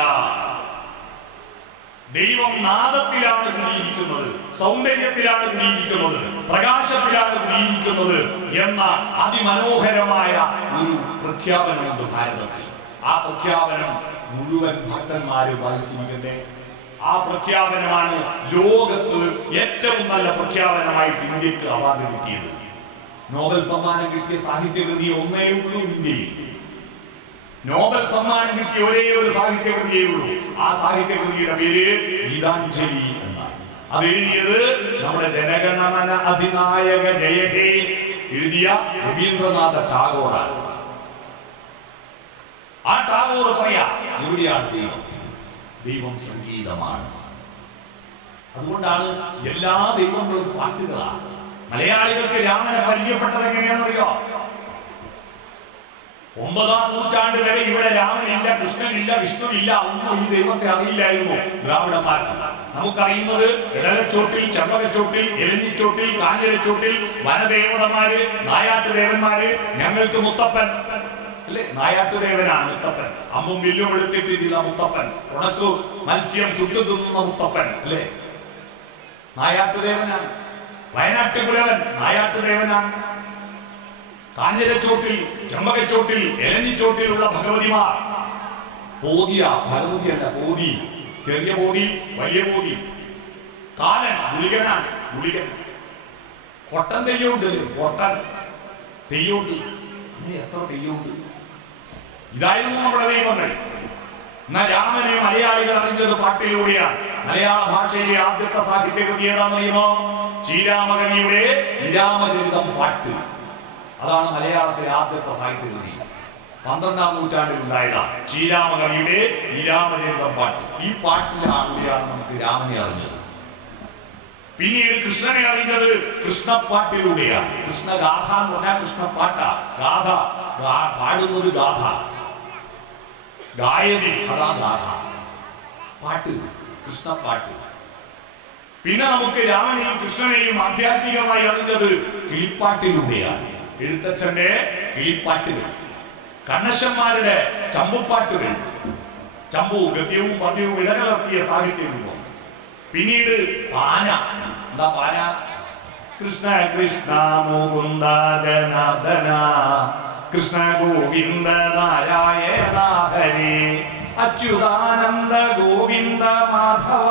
ദൈവം നാദത്തിലാണ് കുടിയിരിക്കുന്നത്, സൗന്ദര്യത്തിലാണ് കുടിയിരിക്കുന്നത്, പ്രകാശത്തിലാണ് കുടിയിരിക്കുന്നത് എന്ന അതിമനോഹരമായ ഒരു പ്രഖ്യാപനമുണ്ട് ഭാരതത്തിൽ. ആ പ്രഖ്യാപനം മുഴുവൻ ഭക്തന്മാരും വായിച്ചിരിക്കട്ടെ. ആ പ്രഖ്യാപനമാണ് ലോകത്ത് ഏറ്റവും നല്ല പ്രഖ്യാപനമായിട്ട് ഇന്ത്യക്ക് അവാർഡ് കിട്ടിയത്. നോബൽ സമ്മാനം കിട്ടിയ സാഹിത്യകൃതി ഒന്നേ ഉള്ളൂ ഇന്ത്യയിൽ. നോബൽ സമ്മാനം കിട്ടിയ ഒരേ ഒരു സാഹിത്യകൃതിയേ ഉള്ളൂ. ആ സാഹിത്യകൃതിയുടെ പേര് ഗീതാഞ്ജലി എന്നാണ്. അത് എഴുതിയത് നമ്മുടെ ജനഗണമന അധിനായക ജയ ഹേ എഴുതിയ രവീന്ദ്രനാഥ ടാഗോറാണ്. ആ ടാഗോർ പറയാ, എവിടെയാണ് ദൈവം? ദൈവം സംഗീതമാണ്. അതുകൊണ്ടാണ് എല്ലാ ദൈവങ്ങളും പാട്ടുകളാണ്. മലയാളികൾക്ക് രാമനെ പരിചയപ്പെട്ടത് എങ്ങനെയാണെന്നറിയോ? 9ാം നൂറ്റാണ്ട് വരെ ഇവിടെ രാമനില്ല, കൃഷ്ണനില്ല, വിഷ്ണുവില്ല, ഒന്നും ഈ ദൈവത്തെ അറിയില്ലായിരുന്നു ദ്രാവിഡന്മാർക്ക്. നമുക്കറിയുന്നത് ഇടലച്ചോട്ടിൽ, ചെമ്പകച്ചോട്ടിൽ, എലഞ്ഞിച്ചോട്ടിൽ, കാഞ്ഞിരച്ചോട്ടിൽ വനദേവതമാര്, നായാട്ടുദേവന്മാര്, ഞങ്ങൾക്ക് മുത്തപ്പൻ അല്ലെ, നായാട്ടുദേവനാണ് മുത്തപ്പൻ. അമ്പും വില്ലും എടുത്തിട്ടില്ല മുത്തപ്പൻ. ഉണക്കു മത്സ്യം ചുട്ടു തിന്നുന്ന മുത്തപ്പൻ അല്ലെ, നായാട്ടുദേവനാണ്. വയനാട്ടുകുലവൻ നായാട്ടുദേവനാണ്. കാഞ്ഞിരച്ചോട്ടിൽ, ചെമ്പകച്ചോട്ടിൽ, എലഞ്ഞിച്ചോട്ടിലുള്ള ഭഗവതിമാർ പോതിയ, ഭഗവതിയല്ല പോതി, ചെറിയ പോതി, വലിയ പോതി. കാലൻ ഗുളികനാണ്, ഗുളികൻ. കൊട്ടൻ തെയ്യമുണ്ട്, കൊട്ടൻ തെയ്യമുണ്ട്. എത്ര തെയ്യമുണ്ട്! ഇതായിരുന്നു നമ്മുടെ ദൈവങ്ങൾ. എന്നാൽ രാമനെ മലയാളികൾ അറിഞ്ഞത് പാട്ടിലൂടെയാണ്. മലയാള ഭാഷയിലെ ആദ്യത്തെ സാഹിത്യകൃതി ഏതാണെന്നറിയുമോ? ശ്രീരാമകവിയുടെ വിരാമചരിതം പാട്ട്. അതാണ് മലയാളത്തിലെ ആദ്യത്തെ സാഹിത്യകൃതി. 12ാം നൂറ്റാണ്ടിൽ ഉണ്ടായതാണ് ശ്രീരാമകവിയുടെ വിരാമചരിതം പാട്ട്. ഈ പാട്ടിലൂടെയാണ് നമുക്ക് രാമനെ അറിഞ്ഞത്. പിന്നീട് കൃഷ്ണനെ അറിഞ്ഞത് കൃഷ്ണപ്പാട്ടിലൂടെയാണ്. കൃഷ്ണഗാഥ എന്ന് പറഞ്ഞാൽ കൃഷ്ണപ്പാട്ട. ഗാഥ പാടുന്നത് ഗാഥ, ഗായതി അതാ ഗാഥ, പാട്ട്, കൃഷ്ണപ്പാട്ട്. പിന്നെ നമുക്ക് രാമനെയും കൃഷ്ണനെയും ആധ്യാത്മികമായി അറിഞ്ഞത് കിളിപ്പാട്ടിലൂടെയാണ്. എഴുത്തച്ഛന്റെ കിളിപ്പാട്ടുകൾ, കണ്ണശന്മാരുടെ ചമ്പുപ്പാട്ടുകൾ, ചമ്പു ഗദ്യവും പദ്യവും ഇടകലർത്തിയ സാഹിത്യരൂപം. പിന്നീട് പാന. എന്താ പാന? കൃഷ്ണ കൃഷ്ണ മുകുന്ദ ജനാർദ്ദന കൃഷ്ണ ഗോവിന്ദ നാരായണ ഹരി അച്യുതാനന്ദ ഗോവിന്ദ മാധവ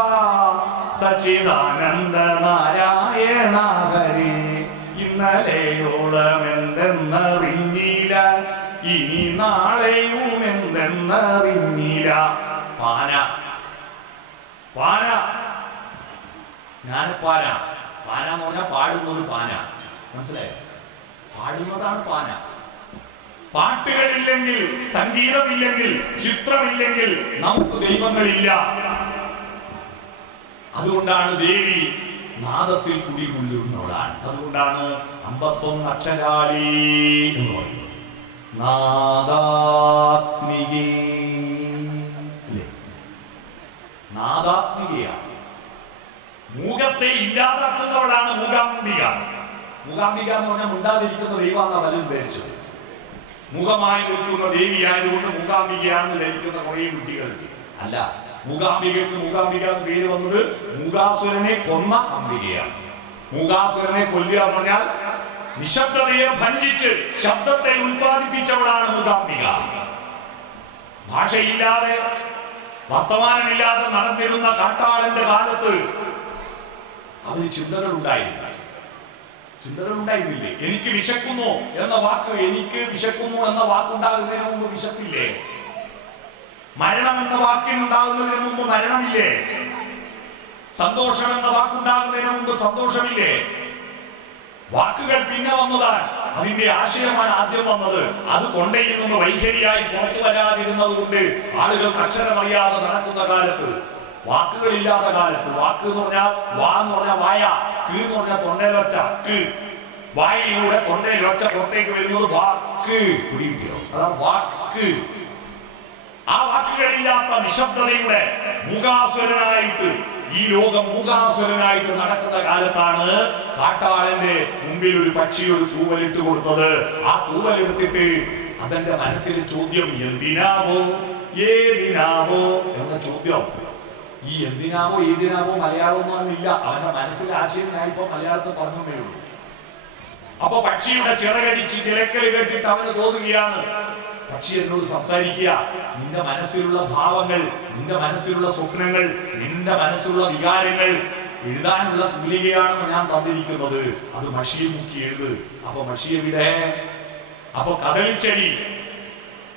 സച്ചിദാനന്ദ നാരായണ ഹരി. ഇന്നലെയോളം എന്തെന്നറിഞ്ഞില്ല, ഇനി നാളെയും എന്തെന്നറിഞ്ഞില്ല. പാന, പാന, ജ്ഞാനപ്പാന. പാന എന്ന് പറഞ്ഞാൽ പാടുന്നത് പാന. മനസ്സിലായോ? പാടുന്നതാണ് പാന. പാട്ടുകളില്ലെങ്കിൽ, സംഗീതമില്ലെങ്കിൽ, ചിത്രമില്ലെങ്കിൽ നമുക്ക് ദൈവങ്ങളില്ല. അതുകൊണ്ടാണ് ദേവി നാദത്തിൽ കുടികൊള്ളുന്നവളാണ്. അതുകൊണ്ടാണ് 51 അക്ഷരാളി എന്ന് പറയുന്നത്. നാദാത്മികേ, നാദാത്മികയാണ്. മൂകത്തെ ഇല്ലാതാക്കുന്നവളാണ് മൂകാംബിക. മൂകാംബിക എന്ന് പറഞ്ഞാൽ മുണ്ടാതിരിക്കുന്ന ദൈവമാണ് പലരും ധരിച്ചത്. മുഖമായി നിൽക്കുന്ന ദേവിയായതുകൊണ്ട് മൂകാംബികയാണെന്ന് ധരിക്കുന്ന കുറേ കുട്ടികളുണ്ട്. അല്ല, മൂകാംബികയ്ക്ക് മൂകാംബിക എന്ന് പേര് വന്നത് മൂകാസുരനെ കൊന്ന അംബികയാണ്. മൂകാസുരനെ കൊല്ലുക എന്ന് പറഞ്ഞാൽ നിശബ്ദതയെ ഭഞ്ജിച്ച് ശബ്ദത്തെ ഉത്പാദിപ്പിച്ചവളാണ് മൂകാംബിക. ഭാഷയില്ലാതെ, വർത്തമാനമില്ലാതെ നടന്നിരുന്ന കാട്ടാളന്റെ കാലത്ത് അതിന് ചിന്തകൾ ഉണ്ടായിരുന്നു. ചിന്തകൾ ഉണ്ടായിരുന്നില്ലേ? എനിക്ക് വിശക്കുന്നു എന്ന വാക്ക്, എനിക്ക് വിശക്കുന്നു എന്ന വാക്കുണ്ടാകുന്നതിന് മുമ്പ് വിശപ്പില്ലേ? മരണം എന്ന വാക്കിനുണ്ടാകുന്നതിന് മുമ്പ് മരണമില്ലേ? സന്തോഷം എന്ന വാക്കുണ്ടാകുന്നതിന് മുമ്പ് സന്തോഷമില്ലേ? വാക്കുകൾ പിന്നെ വന്നതാണ്, അതിന്റെ ആശയമാണ് ആദ്യം വന്നത്. അത് തൊണ്ടയിൽ നിന്ന് വൈഖരിയായി പുറത്തു വരാതിരുന്നത് കൊണ്ട് ആളുകൾക്ക് അക്ഷരമറിയാതെ നടക്കുന്ന കാലത്ത്, വാക്കുകളില്ലാത്ത കാലത്ത്, വാക്ക് എന്ന് പറഞ്ഞാൽ വാ എന്ന് പറഞ്ഞാൽ വായ, ക് എന്ന് പറഞ്ഞാൽ തൊണ്ടയിലൊച്ച, ക്, വായിലൂടെ തൊണ്ടയിലൊച്ച പുറത്തേക്ക് വരുന്നത് വാക്ക്. പിടികിട്ടിയോ? അതാണ് വാക്ക്. ആ വാക്കുകളില്ലാത്ത നിശബ്ദതയുടെ മുഖാസുരനായിട്ട് ഈ ലോകം മുഖാസുരനായിട്ട് നടക്കുന്ന കാലത്താണ് കാട്ടാളന്റെ മുമ്പിൽ ഒരു പക്ഷി ഒരു തൂവലിട്ട് കൊടുത്തത്. ആ തൂവലെടുത്തിട്ട് അതെന്റെ മനസ്സിൽ ചോദ്യം, എന്തിനാമോ ഏതിനാമോ എന്ന ചോദ്യം. ഈ എന്തിനാമോ ഏതിനാമോ മലയാളമൊന്നുമില്ല, അവന്റെ മനസ്സിലെ ആശയം ഞാൻ ഇപ്പൊ മലയാളത്തിൽ പറഞ്ഞേ ഉള്ളൂ. അപ്പൊ പക്ഷിയുടെ ചിറകടിച്ച് ചിലക്കൽ കേട്ടിട്ട് അവന് തോന്നുകയാണ്, പക്ഷി എന്നോട് സംസാരിക്കുക, നിന്റെ മനസ്സിലുള്ള ഭാവങ്ങൾ, നിന്റെ മനസ്സിലുള്ള സ്വപ്നങ്ങൾ, നിന്റെ മനസ്സിലുള്ള വികാരങ്ങൾ എഴുതാനുള്ള തൂലികയാണ് ഞാൻ തന്നിരിക്കുന്നത്, അത് മഷിയെ മുക്കി എഴുത്. അപ്പൊ മഷിയെവിടെ? അപ്പൊ കദളിച്ചെടി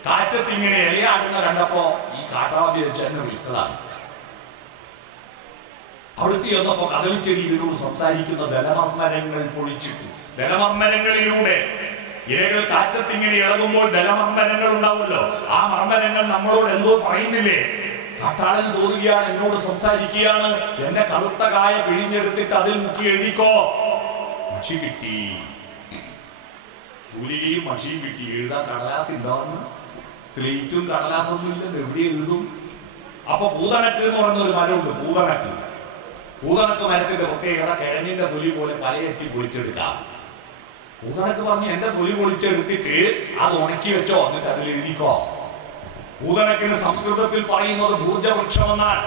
കാറ്റത്തിങ്ങനെ ഇലയാടുന്ന കണ്ടപ്പോ ഈ കാട്ടാളൻ വിചാരിച്ച് എന്നെ വിളിച്ചതാണ്. അവിടുത്തെ വന്നപ്പോ കദളിച്ചെടി ഇവരോട് സംസാരിക്കുന്ന ദലമർമ്മരങ്ങൾ പൊളിച്ചിട്ടു. ദലമർമ്മരങ്ങളിലൂടെ ഇലകൾ കാറ്റത്തിങ്ങനെ ഇളകുമ്പോൾ ദലമർമ്മരങ്ങൾ ഉണ്ടാവുമല്ലോ, ആ മർമ്മരങ്ങൾ നമ്മളോട് എന്തോ പറയുന്നില്ലേ? കാട്ടാളന് തോന്നുകയാണ്, എന്നോട് സംസാരിക്കുകയാണ്, എന്റെ കറുത്ത കായ പിഴിഞ്ഞെടുത്തിട്ട് അതിൽ മുക്കി എഴുതിക്കോ. മഷി കിട്ടി, തൂലികയും മഷിയും കിട്ടി. എഴുതാൻ കടലാസ് ഉണ്ടാവുന്നു, സ്ലേറ്റും കടലാസൊന്നും ഇല്ല, എവിടെ എഴുതും? അപ്പൊ പൂതണക്ക് എന്ന് പറയുന്ന ഒരു മരമുണ്ട്, പൂതണക്ക്. പൂതണക്ക് മരത്തിന്റെ പ്രത്യേകത കിഴങ്ങിന്റെ തൊലി പോലെ പലയെത്തി പൊളിച്ചെടുക്കാം. പൂതണക്ക് പറഞ്ഞ് എന്റെ തൊലി പൊളിച്ചെടുത്തിട്ട് അത് ഉണക്കി വെച്ചോ, എന്നിട്ട് അതിൽ എഴുതിക്കോ. പൂതണക്കിന് സംസ്കൃതത്തിൽ പറയുന്നത് ഭൂജവൃക്ഷം എന്നാണ്.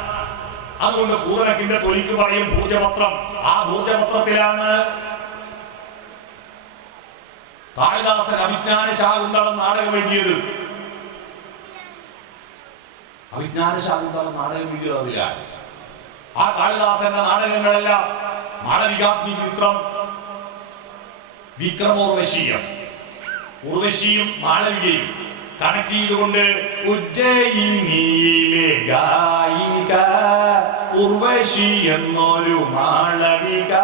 അതുകൊണ്ട് പൂതണക്കിന്റെ തൊലിക്ക് പറയും ഭൂജപത്രം. ആ ഭൂജപത്രത്തിലാണ് കാളിദാസൻ അഭിജ്ഞാന ശാകുന്തളം നാടകം എഴുതിയത്. അഭിജ്ഞാന ശാകുന്തളം നാടകം എഴുതിയത് അതിലാണ്. ആ കാളിദാസന്റെ നാടകങ്ങളെല്ലാം മാളവികാഗ്നിമിത്രം, വിക്രമോർവശീയം, ഉർവശിയും മാളവികയും കണക്ട് ചെയ്തുകൊണ്ട് ഉജ്ജയിനിയിലെ ഗായിക ഉർവശി എന്നൊരു മാളവിക,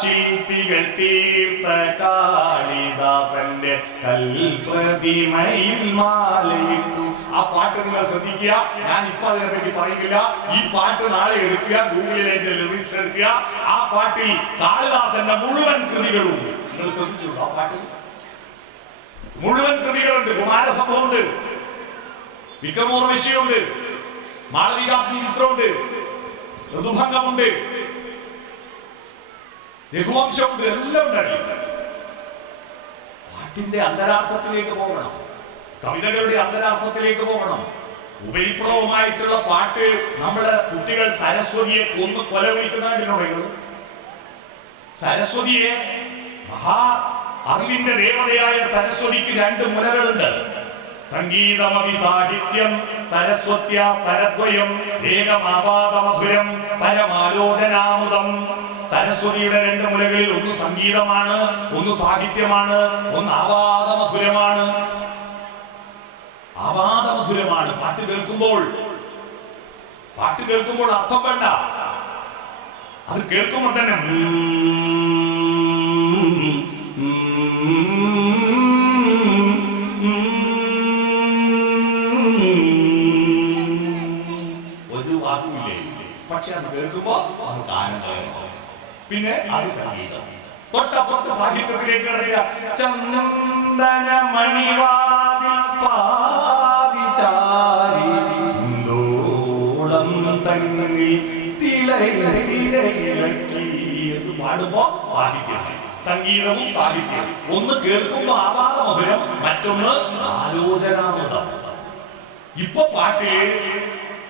ശില്പികൾ തീർത്ത കാളിദാസന്റെ കൽപ്രതിമയിൽ മാലയിട്ടു. ആ പാട്ട് നിങ്ങൾ ശ്രദ്ധിക്കുക, ഞാൻ ഇപ്പൊ അതിനെപ്പറ്റി പറയുന്നില്ല. ഈ പാട്ട് നാളെ എടുക്കുക, ഗൂഗിളിലേക്ക് ലിറിക്സ് എടുക്കുക. ആ പാട്ടിൽ കാളിദാസന്റെ മുഴുവൻ കൃതികളും നിങ്ങൾ ശ്രദ്ധിച്ചു. ആ പാട്ടിൽ മുഴുവൻ കൃതികളുണ്ട്. കുമാരസംഭവമുണ്ട്, വിക്രമോർവശിയുണ്ട്, മാളവികാഗ്നിമിത്രമുണ്ട്, ഋതുഭംഗമുണ്ട്, രഘുവംശമുണ്ട്, എല്ലാം ഉണ്ടായിരുന്നു. പാട്ടിന്റെ അന്തരാർത്ഥത്തിലേക്ക് പോകണം, കവിതകളുടെ അന്തരാർത്ഥത്തിലേക്ക് പോകണം. ഉപരിപ്ലവമായിട്ടുള്ള പാട്ട് നമ്മുടെ കുട്ടികൾ സരസ്വതിയെ കൊന്ന് കൊല വിളിക്കുന്നതിനോട്, സരസ്വതിയെ മഹാ അറിവിന്റെ ദേവതയായ സരസ്വതിക്ക് രണ്ട് മുലകളുണ്ട്. സംഗീതമപി സാഹിത്യം സരസ്വത്യാ സ്തരദ്വയം ഏകമാപാദമധുരം പരമാലോചനാമൃതം. സരസ്വതിയുടെ രണ്ട് മുലകളിൽ ഒന്ന് സംഗീതമാണ്, ഒന്ന് സാഹിത്യമാണ്, ഒന്ന് ആവാദമധുരമാണ്. ആവാദമധുരമാണ്. പാട്ട് കേൾക്കുമ്പോൾ അർത്ഥം വേണ്ട, അത് കേൾക്കുമ്പോൾ തന്നെ ഒരു വാക്കുമില്ലേ, പക്ഷെ അത് കേൾക്കുമ്പോ നമുക്ക് ആനന്ദം. പിന്നെ അത് സംഗീതം. തൊട്ടപ്പുറത്ത് സാഹിത്യത്തിലേക്ക് കിടക്കുക. ചന്ദനമണിവാതിൽ പാതിചാരി ോളം തങ്ങി തിളയിലക്കി എന്ന് പാടുമ്പോ സാഹിത്യം. സംഗീതവും സാഹിത്യവും ഒന്ന് കേൾക്കുമ്പോ ആവാദമധുരം, മറ്റൊന്ന് ആലോചനാമൃതം. ഇപ്പൊ പാട്ടിൽ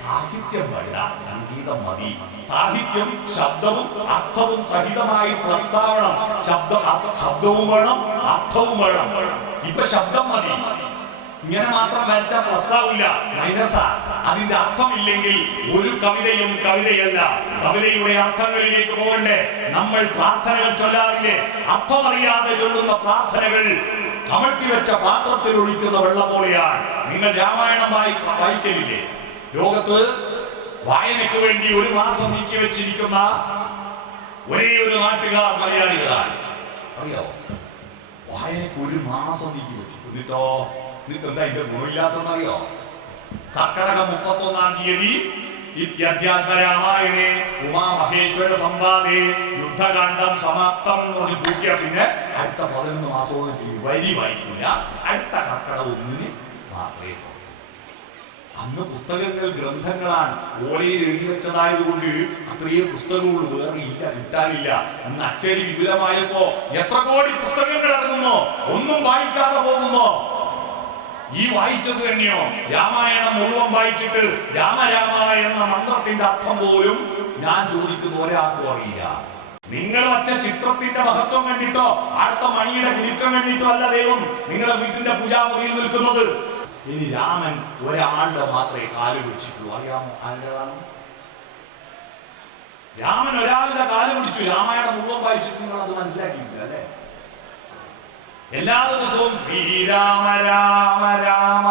സാഹിത്യം വേണ്ട, സംഗീതം മതി. സാഹിത്യം ശബ്ദവും അർത്ഥവും സഹിതമായി പ്രസ്താവണം. ശബ്ദവും വേണം, അർത്ഥവും വേണം. ഇപ്പൊ ശബ്ദം മതി. ഇങ്ങനെ മാത്രം വരച്ച പ്ലസ് ആവില്ല, മൈനസാ. അതിന്റെ അർത്ഥമില്ലെങ്കിൽ ഒരു കവിതയും കവിതയല്ല. കവിതയുടെ അർത്ഥങ്ങളിലേക്ക് പോകണ്ടേ? നമ്മൾ പ്രാർത്ഥനകൾ ചൊല്ലാറില്ലേ? അർത്ഥമറിയാതെ ചൊല്ലുന്ന പ്രാർത്ഥനകൾ കമഴ്ത്തി വെച്ച പാത്രത്തിൽ ഒഴിക്കുന്ന വെള്ളം പോലെയാണ്. നിങ്ങൾ രാമായണം വായിക്കലില്ലേ? ലോകത്ത് വായനയ്ക്ക് വേണ്ടി ഒരു മാസം നീക്കി വെച്ചിരിക്കുന്ന ഒരേ ഒരു നാട്ടുകാർ മലയാളികളാണ്. അറിയാവോ? വായനയ്ക്ക് ഒരു മാസം നീക്കി വെച്ചു. എന്നിട്ടോ എന്താ ഇതിന്റെ ഗുണമില്ലാത്തതെന്നറിയോ? കർക്കടകം 31-ാം തീയതി ഇത്യധ്യാത്മരാമായണേ ഉമാമഹേശ്വര സംവാദേ യുദ്ധകാന്ഡം സമാപ്തം എന്ന് കൂട്ടിയ പിന്നെ അടുത്ത 11 മാസവും വരി വായിക്കില്ല. അടുത്ത കർക്കടകം 1-ന് മാത്രമേ. അന്ന് പുസ്തകങ്ങൾ ഗ്രന്ഥങ്ങളാണ്. ഓലയിൽ എഴുതി വെച്ചതായതുകൊണ്ട് അത്രയും പുസ്തകങ്ങൾ വേറെ ഇല്ല, കിട്ടാനില്ല. അന്ന് അച്ചടി വിപുലമായപ്പോ എത്ര കോടി പുസ്തകങ്ങൾ ഇറങ്ങുന്നോ, ഒന്നും വായിക്കാതെ പോകുന്നോ? ഈ വായിച്ചത് തന്നെയോ? രാമായണം മുഴുവൻ വായിച്ചിട്ട് രാമരാമ എന്ന മന്ത്രത്തിന്റെ അർത്ഥം പോലും ഞാൻ ചോദിക്കുന്ന ഒരാൾക്കും അറിയില്ല. നിങ്ങൾ വച്ച ചിത്രത്തിന്റെ മഹത്വം കണ്ടിട്ടോ അടുത്ത മണിയുടെ കിരീടം കണ്ടിട്ടോ അല്ല ദൈവം നിങ്ങളുടെ വീട്ടിന്റെ പൂജാമുറിയിൽ നിൽക്കുന്നത്. ഇനി രാമൻ ഒരാളുടെ മാത്രമേ കാല് പിടിച്ചിട്ടുള്ളൂ. അറിയാമോ ആരുടേതാണ്? രാമൻ ഒരാളുടെ കാല് പിടിച്ചു. രാമായണം മുഴുവൻ വായിച്ചിട്ടുണ്ടോ? അത് മനസ്സിലാക്കിയിട്ടില്ല അല്ലെ? എല്ലാ ദിവസവും ശ്രീരാമ രാമ രാമ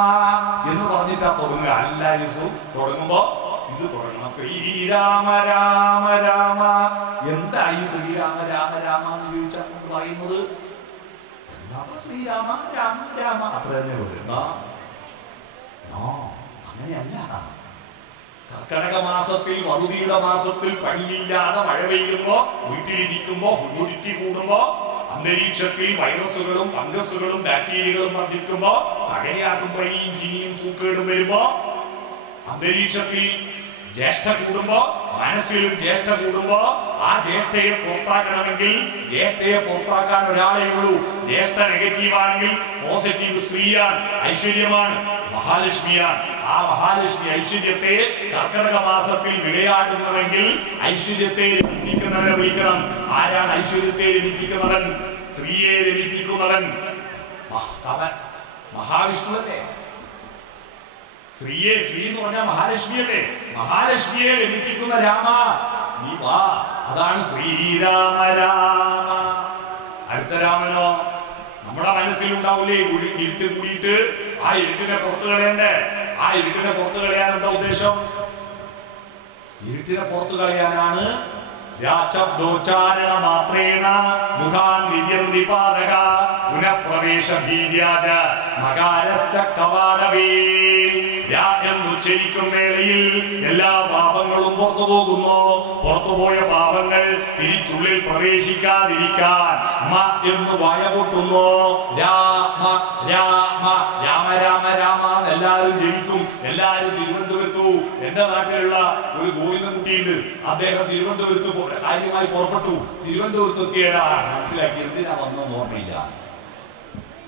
എന്ന് പറഞ്ഞിട്ടാ തുടങ്ങുക. എല്ലാ ദിവസവും തുടങ്ങുമ്പോ ഇത് തുടങ്ങണം, ശ്രീരാമ രാമ രാമ. എന്തായി ശ്രീരാമ രാമ രാമ എന്ന് ചോദിച്ചാൽ നമുക്ക് പറയുന്നത് ശ്രീരാമ രാമ രാമ അത്ര തന്നെ വരുന്ന. അങ്ങനെയല്ല. കർക്കടക മാസത്തിൽ, വറുതിയുടെ മാസത്തിൽ പണിയില്ലാതെ മഴ പെയ്യുമ്പോ, വീട്ടിലിരിക്കുമ്പോ, ഹ്യൂമിഡിറ്റി കൂടുമ്പോ, അന്തരീക്ഷത്തിൽ വൈറസുകളും ഫംഗസുകളും ബാക്ടീരിയകളും വർദ്ധിക്കുമ്പോ, സകലയാകും പനിയും ചീനിയും സൂക്കേടും വരുമ്പോ, അന്തരീക്ഷത്തിൽ ജ്യേഷ്ഠ കൂടുമ്പോ, മനസ്സിലും ജ്യേഷ്ഠ കൂടുമ്പോ, ആ ജ്യേഷ്ഠയെ പുറത്താക്കണമെങ്കിൽ ജ്യേഷ്ഠയെ പുറത്താക്കാൻ ഒരാളേ ഉള്ളൂ. ജ്യേഷ്ഠ നെഗറ്റീവ് ആണെങ്കിൽ പോസിറ്റീവ് സ്ത്രീയാണ്, ഐശ്വര്യമാണ്, മഹാലക്ഷ്മിയാണ്. ആ മഹാലക്ഷ്മി ഐശ്വര്യത്തെ കർക്കടക മാസത്തിൽ വിളയാടുന്നുവെങ്കിൽ ഐശ്വര്യത്തെ രമിപ്പിക്കുന്നവനെ വിളിക്കണം. ആരാണ് ഐശ്വര്യത്തെ രമിപ്പിക്കുന്നവൻ? സ്ത്രീയെ രമിപ്പിക്കുന്നവൻ മഹാവിഷ്ണു അല്ലേ? സ്ത്രീ എന്ന് പറഞ്ഞാൽ മഹാലക്ഷ്മിയല്ലേ? മഹാലക്ഷ്മിയെ രമിപ്പിക്കുന്ന രാമ നീ വാ. അതാണ് ശ്രീരാമ രാമ. അടുത്ത രാമനോ നമ്മുടെ മനസ്സിലുണ്ടാവില്ലേ? ഇരുട്ട് കൂടിയിട്ട് ആ ഇരുട്ടിനെ പുറത്തു കളയണ്ടേ? ആ ഇരുട്ടിനെ പുറത്തു കളയാൻ എന്താ ഉദ്ദേശം? ഇരുട്ടിനെ പുറത്തു കളയാനാണ് ശബ്ദോച്ചാരണ മാത്രേണ മുഖാൻ നിപാതക പുനഃപ്രവേശ ഭീര്യാജ മകാരശ്ച കവാടവേ. എന്നുച്ചരിക്കും വേളയിൽ എല്ലാ പാപങ്ങളും പുറത്തു പോകുന്നു. പുറത്തുപോയ പാപങ്ങൾ തിരിച്ചുള്ളിൽ പ്രവേശിക്കാതിരിക്കാൻ മ എന്ന് വായ പൊട്ടുന്നു. രാമ രാമ രാമ രാമ രാമ എല്ലാവരും ജപിക്കും. എല്ലാവരും തിരുവനന്തപുരത്തു, എന്റെ നാട്ടിലുള്ള ഒരു ഗോവിന്ദൻകുട്ടിയുണ്ട്. അദ്ദേഹം തിരുവനന്തപുരത്ത് കാര്യമായി പുറപ്പെട്ടു. തിരുവനന്തപുരത്ത് എത്തിയടാ മനസ്സിലാക്കി എന്തിനാ വന്നെന്ന് ഓർമ്മയില്ല.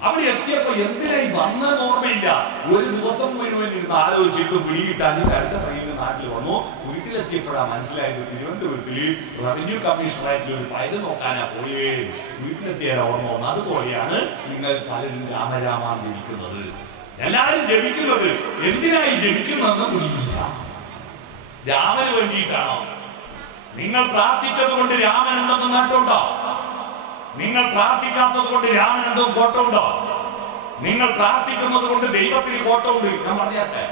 അവിടെ എത്തിയപ്പോ എന്തിനായി വന്നെന്ന് ഓർമ്മയില്ല. ഒരു ദിവസം മുഴുവൻ ഇരുന്ന് ആലോചിച്ചിട്ട് പിടികിട്ടാഞ്ഞിട്ട് അടുത്ത ട്രെയിനിൽ നാട്ടിൽ വന്നു. വീട്ടിലെത്തിയപ്പോഴാണ് മനസ്സിലായത് തിരുവനന്തപുരത്തിൽ റവന്യൂ കമ്മീഷണറായിട്ട് ഒരു ഫയൽ നോക്കാനാ പോയേ. വീട്ടിലെത്തിയാൽ ഓർമ്മ വന്നു. അതുപോലെയാണ് നിങ്ങൾ പലരും രാമരാമ ജപിക്കുന്നത്. എല്ലാവരും ജപിക്കുന്നത് എന്തിനായി ജപിക്കുന്നതെന്ന് പിടിക്കില്ല. രാമന് വേണ്ടിയിട്ടാണോ? നിങ്ങൾ പ്രാർത്ഥിച്ചത് കൊണ്ട് രാമൻ എന്തെന്ന് നേട്ടമുണ്ടോ? നിങ്ങൾ പ്രാർത്ഥിക്കാത്തത് കൊണ്ട് രാമൻ എന്തോ കോട്ടമുണ്ടോ? നിങ്ങൾ പ്രാർത്ഥിക്കുന്നത് കൊണ്ട് ദൈവത്തിന് കോട്ടമുണ്ട്. ഞാൻ പറഞ്ഞാട്ടെ,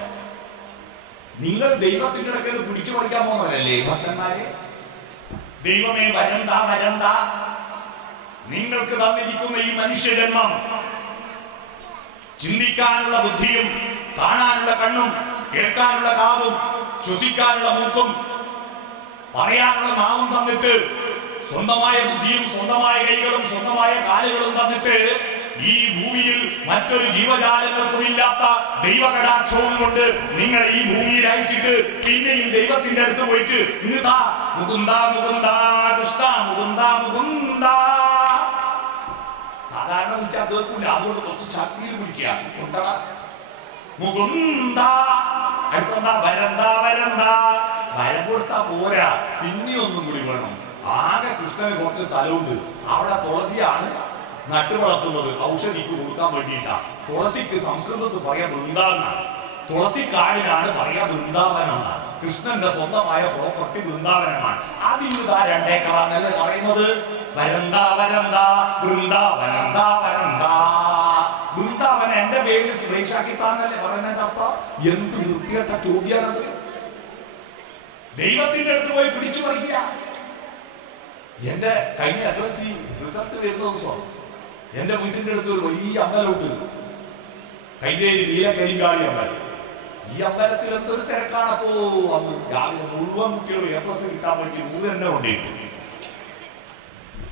നിങ്ങൾ ദൈവത്തിന്റെ ഇടയ്ക്ക് പിടിച്ചു പറിക്കാൻ പോകുന്നവരല്ലേ ഭക്തന്മാരെ? ദൈവമേ വരന്താ വരന്താ, നിങ്ങൾക്ക് തന്നിരിക്കുന്ന ഈ മനുഷ്യജന്മം ചിന്തിക്കാനുള്ള ബുദ്ധിയും കാണാനുള്ള കണ്ണും കേൾക്കാനുള്ള കാതും ശ്വസിക്കാനുള്ള മൂക്കും പറയാനുള്ള നാവും തന്നിട്ട്, സ്വന്തമായ ബുദ്ധിയും സ്വന്തമായ കൈകളും സ്വന്തമായ കാലുകളും തന്നിട്ട്, ഈ ഭൂമിയിൽ മറ്റൊരു ജീവജാലങ്ങൾക്കും ഇല്ലാത്ത ദൈവകടാക്ഷവും കൊണ്ട് നിങ്ങൾ ഈ ഭൂമിയിൽ അയച്ചിട്ട് പിന്നെയും ദൈവത്തിന്റെ അടുത്ത് പോയിട്ട് മുകുന്ദ മുകുന്ദ കൃഷ്ണ മുകുന്ദ മുകുന്ദ സാധാരണ വിളിച്ചാൽ കേൾക്കൂല. അതുകൊണ്ട് കുറച്ച് ശക്തിയിൽ വിളിക്കുക. മുകുന്ദ അടുത്തെന്താ വരന്ത വരന്ത. വരം കൊടുത്താ പോരാ, പിന്നെ ഒന്നും കൂടി വേണം. ആകെ കൃഷ്ണന് കുറച്ച് സ്ഥലമുണ്ട്. അവിടെ തുളസിയാണ്, നട്ടുവളർത്തുന്നത് ഔഷധിക്ക് കൊടുക്കാൻ വേണ്ടിയിട്ടാണ്. തുളസിക്ക് സംസ്കൃതത്തിൽ പറയാൻ വൃന്ദാവനാണ്, തുളസിക്കാടിനാണ് പറയാ വൃന്ദാവനമാണ്. കൃഷ്ണന്റെ സ്വന്തമായ പ്രോപ്പർട്ടി വൃന്ദാവനമാണ്. അതിന് 2 ഏക്കറാന്നല്ലേ പറയുന്നത്. വരന്താ വൃന്ദാവനം എന്റെ പേര് ശ്രേഷാക്കിത്താന്നല്ലേ പറയുന്നതിന്റെ അർത്ഥം. എന്ത് വൃത്തികെട്ട ചോദ്യാണത്. ദൈവത്തിന്റെ അടുത്ത് പോയി പിടിച്ചു പറിക്കുക. എന്റെ കഴിഞ്ഞ SLC റിസൾട്ട് വരുന്ന ദിവസം എന്റെ വീട്ടിന്റെ അടുത്ത് ഒരു വലിയ അമ്പലമുണ്ട്, കൈതേരി നീലക്കരിങ്കാളി അമ്പലം. ഈ അമ്പലത്തിൽ എന്തൊരു തിരക്കാണപ്പോ. അന്ന് രാവിലെ മുഴുവൻ കുട്ടികൾ A+ കിട്ടാൻ വേണ്ടി 100 എണ്ണ കൊണ്ടിട്ടു.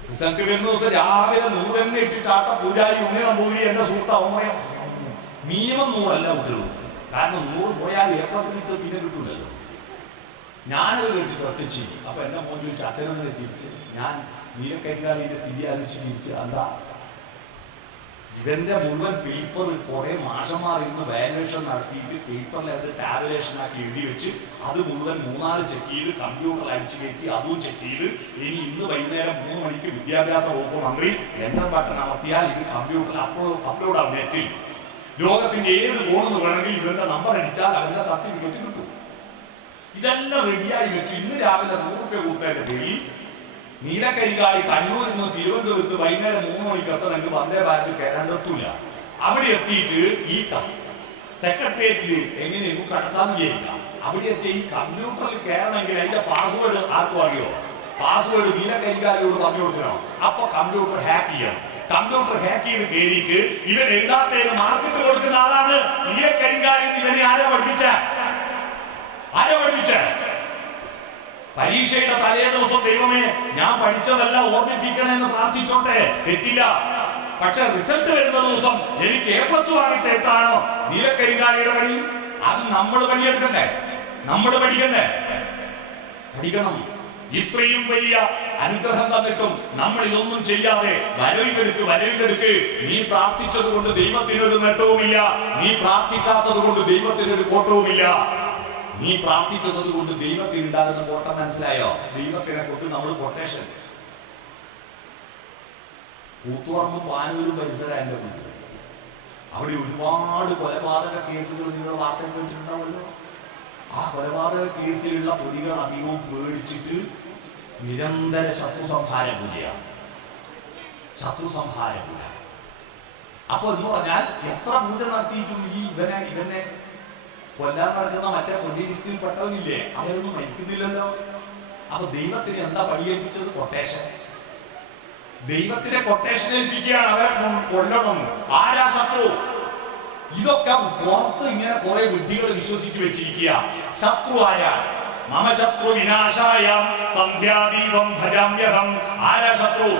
റിസൾട്ട് വരുന്ന ദിവസം രാവിലെ 100 എണ്ണ ഇട്ടിട്ടാട്ട പൂജാരി ഉണ്ണിനമ്പൂരി എന്റെ സുഹൃത്ത് അവമയം മിനിമം 100 അല്ല കുട്ടികൾ. കാരണം 100 പോയാൽ A+ കിട്ടും, പിന്നെ കിട്ടൂലല്ലോ. ഞാനത് കേട്ടിട്ട് ഒറ്റച്ച്. അപ്പൊ എന്റെ മോൻ ചോദിച്ചു, അച്ഛനങ്ങനെ ചിരിച്ച്. ഞാൻ നീലക്കരിങ്കാളിന്റെ സ്ഥിതി ആലോചിച്ച് ചിരിച്ച്. എന്താ ഇവന്റെ മുഴുവൻ പേപ്പർ കുറെ മാഷന്മാർ ഇന്ന് വാലുവേഷൻ നടത്തിയിട്ട് പേപ്പറിൽ അത് ടാബുലേഷൻ ആക്കി എഴുതി വെച്ച് അത് മുഴുവൻ 3-4 ചെക്ക് ചെയ്ത് കമ്പ്യൂട്ടറിൽ അടിച്ചു കയറ്റി അതും ചെക്ക് ചെയ്ത് ഇനി ഇന്ന് വൈകുന്നേരം 3 മണിക്ക് വിദ്യാഭ്യാസ വകുപ്പ് മന്ത്രി എന്റർ ബട്ടൺ അമർത്തിയാൽ ഇത് കമ്പ്യൂട്ടറിൽ അപ്ലോഡ് ആവും നെറ്റിൽ. ലോകത്തിന്റെ ഏത് കോണെന്ന് വേണമെങ്കിൽ ഇവന്റെ നമ്പർ അടിച്ചാൽ അവന്റെ സർട്ടിഫിക്കറ്റ് കിട്ടും. ഇതെല്ലാം റെഡിയായി വെച്ചു. ഇന്ന് രാവിലെ 100 രൂപ കൊടുത്തതിന്റെ പേരിൽ നീലക്കരിങ്കാളി കണ്ണൂരിൽ നിന്ന് തിരുവനന്തപുരത്ത് വൈകുന്നേരം 3 മണിക്ക് എത്തണമെങ്കിൽ വന്ദേ ഭാരത് കയറാൻ എത്തൂല. അവിടെ എത്തിയിട്ട് ഈ സെക്രട്ടേറിയറ്റിൽ എങ്ങനെയും കടത്താൻ വിചാരിക്കാം. അവിടെ എത്തി ഈ കമ്പ്യൂട്ടറിൽ കയറണമെങ്കിൽ അതിന്റെ പാസ്വേഡ് ആർക്കും അറിയോ? പാസ്വേഡ് നീലക്കരിങ്കാളിയോട് പറഞ്ഞു കൊടുക്കണം. അപ്പൊ കമ്പ്യൂട്ടർ ഹാക്ക് ചെയ്യണം. കമ്പ്യൂട്ടർ ഹാക്ക് ചെയ്ത് കയറിയിട്ട് ഇവൻ എഴുതാത്തതിന് മാർക്കിട്ട് കൊടുക്കുന്ന ആളാണ് നീലക്കരിങ്കാളി. ഇവനെ ആരാ പഠിപ്പിച്ച? പരീക്ഷയുടെ തലേ ദിവസം ദൈവമേ ഞാൻ പഠിച്ചതെല്ലാം ഓർമ്മിപ്പിക്കണമെന്ന് പ്രാർത്ഥിച്ചോട്ടെ, തെറ്റില്ല. പക്ഷെ റിസൾട്ട് വരുന്ന ദിവസം എനിക്ക് A+ വാങ്ങിട്ട് എത്താണോ നീലക്കരിങ്കാളിയുടെ പണി? അത് നമ്മൾ പണിയെടുക്കണ്ടേ? നമ്മൾ പഠിക്കണം. ഇത്രയും വലിയ അനുഗ്രഹം തന്നിട്ടും നമ്മൾ ഇതൊന്നും ചെയ്യാതെ വരവിലെടുക്ക്. നീ പ്രാർത്ഥിച്ചത് കൊണ്ട് ദൈവത്തിനൊരു നേട്ടവുമില്ല, നീ പ്രാർത്ഥിക്കാത്തത് കൊണ്ട് ദൈവത്തിനൊരു കോട്ടവുമില്ല. നീ പ്രാർത്ഥിക്കുന്നത് കൊണ്ട് ദൈവത്തിന് ഉണ്ടാകുന്ന കോട്ടം മനസ്സിലായോ? ദൈവത്തിനെ കൊണ്ട് നമ്മൾ കൊട്ടേഷൻ. കൂത്തുപറമ്പും പാനൂരും പരിസരം എന്റെ വീട്. അവിടെ ഒരുപാട് കൊലപാതക കേസുകൾ നിങ്ങൾ വാർത്തയിൽ കേട്ടിട്ടുണ്ടാവുമല്ലോ. ആ കൊലപാതക കേസിലുള്ള പ്രതികൾ അധികവും പേടിച്ചിട്ട് നിരന്തര ശത്രു സംഹാര പൂജയാണ്. അപ്പൊ എന്ന് പറഞ്ഞാൽ എത്ര പൂജ നടത്തിയിട്ടും ഈ ഇവനെ കൊല്ലാൻ നടക്കുന്ന മറ്റേ പൊലീസിൽ പെട്ടവനില്ലേ, അവരൊന്നും മരിക്കുന്നില്ലല്ലോ. അപ്പൊ ദൈവത്തിന് എന്താ പടിയേൽപ്പിച്ചത്? കൊട്ടേഷൻ. ദൈവത്തിനെ കൊട്ടേഷൻ ഏൽപ്പിക്കുകയാണ്, അവരെ കൊല്ലണം. ആരാ ശത്രു? ഇതൊക്കെ പുറത്ത് ഇങ്ങനെ കുറെ ബുദ്ധികൾ വിശ്വസിച്ചു വെച്ചിരിക്കുക. ശത്രു ആരാ? മമ ശത്രു വിനാശായം സന്ധ്യാദീപം ഭജാമ്യഹം. ആരാ ശത്രു?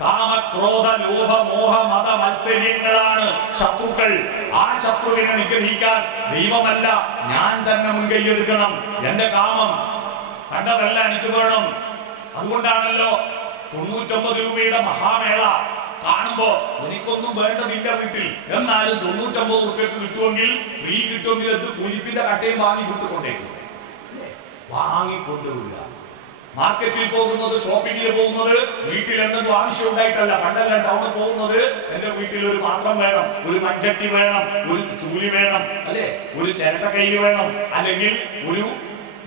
കാമ ക്രോധ ലോഭ മോഹ മത മത്സര്യങ്ങളാണ് ശത്രുക്കൾ. ആ ശത്രുവിനെ നിഗ്രഹിക്കാൻ ദൈവമല്ല, ഞാൻ തന്നെ മുൻകൈയെടുക്കണം. എന്റെ കാമം കണ്ടതല്ല എനിക്ക് വേണം. അതുകൊണ്ടാണല്ലോ 99 രൂപയുടെ മഹാമേള കാണുമ്പോ എനിക്കൊന്നും വേണ്ടതില്ല വീട്ടിൽ, എന്നാലും 99 രൂപയ്ക്ക് കിട്ടുമെങ്കിൽ ഫ്രീ കിട്ടുമെങ്കിൽ അത് കുരിപ്പിന്റെ കട്ടയും വാങ്ങിക്കൊണ്ടേക്കും. വാങ്ങിക്കൊണ്ടുവരിക. മാർക്കറ്റിൽ പോകുന്നത്, ഷോപ്പിങ്ങിൽ പോകുന്നത് വീട്ടിൽ എന്തെങ്കിലും ആവശ്യം ഉണ്ടായിട്ടല്ല. പണ്ടെല്ലാം ടൗണിൽ പോകുന്നത് എന്റെ വീട്ടിൽ ഒരു പാത്രം വേണം, ഒരു മൺചട്ടി വേണം, ഒരു ചൂലി വേണം, അല്ലെ ഒരു ചിരട്ട കയ്യിൽ വേണം, അല്ലെങ്കിൽ ഒരു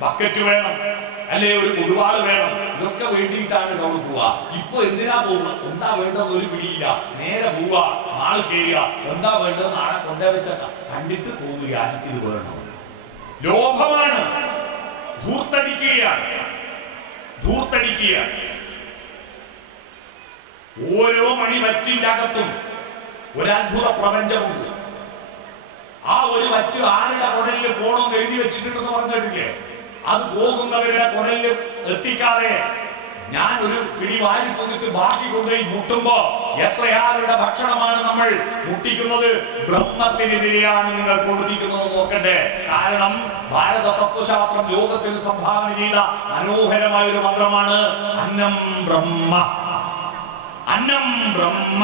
ബക്കറ്റ് വേണം, അല്ലെ ഒരു കുടുവാള് വേണം. ഇതൊക്കെ വേണ്ടിയിട്ടാണ് ടൗണിൽ പോവുക. ഇപ്പൊ എന്തിനാ പോകുക? എന്താ വേണ്ടത് ഒരു പിടിയില്ല. നേരെ പോവുക, ആള് കയറുക, എന്താ വേണ്ടത് നാളെ കൊണ്ടേ വെച്ച കണ്ടിട്ട് തോന്നുക എനിക്കിത് വേണം. ലോഭമാണ്. ധൂർത്തടിക്കുകയാണ്. ഓരോ മണിവറ്റിന്റെ അകത്തും ഒരത്ഭുത പ്രപഞ്ചമുണ്ട്. ആ ഒരു വറ്റ് ആരുടെ കുടലിൽ പോണമെന്ന് എഴുതി വെച്ചിട്ടുണ്ടെന്ന് പറഞ്ഞിട്ടില്ലേ? അത് പോകുന്നവരുടെ കുടലിൽ എത്തിക്കാതെ ഞാൻ ഒരു പിടി വാരി തന്നിട്ട് ബാക്കി കൊണ്ടുപോയി മുട്ടുമ്പോ എത്രയാളുടെ ഭക്ഷണമാണ് നമ്മൾ മുട്ടിക്കുന്നത്? ബ്രഹ്മത്തിനെതിരെയാണ് നിങ്ങൾ കൊടുത്തിരിക്കുന്നത് നോക്കണ്ടേ. കാരണം ഭാരത തത്വശാസ്ത്രം ലോകത്തിന് സംഭാവന ചെയ്ത മനോഹരമായ ഒരു മന്ത്രമാണ് അന്നം ബ്രഹ്മ. അന്നം ബ്രഹ്മ.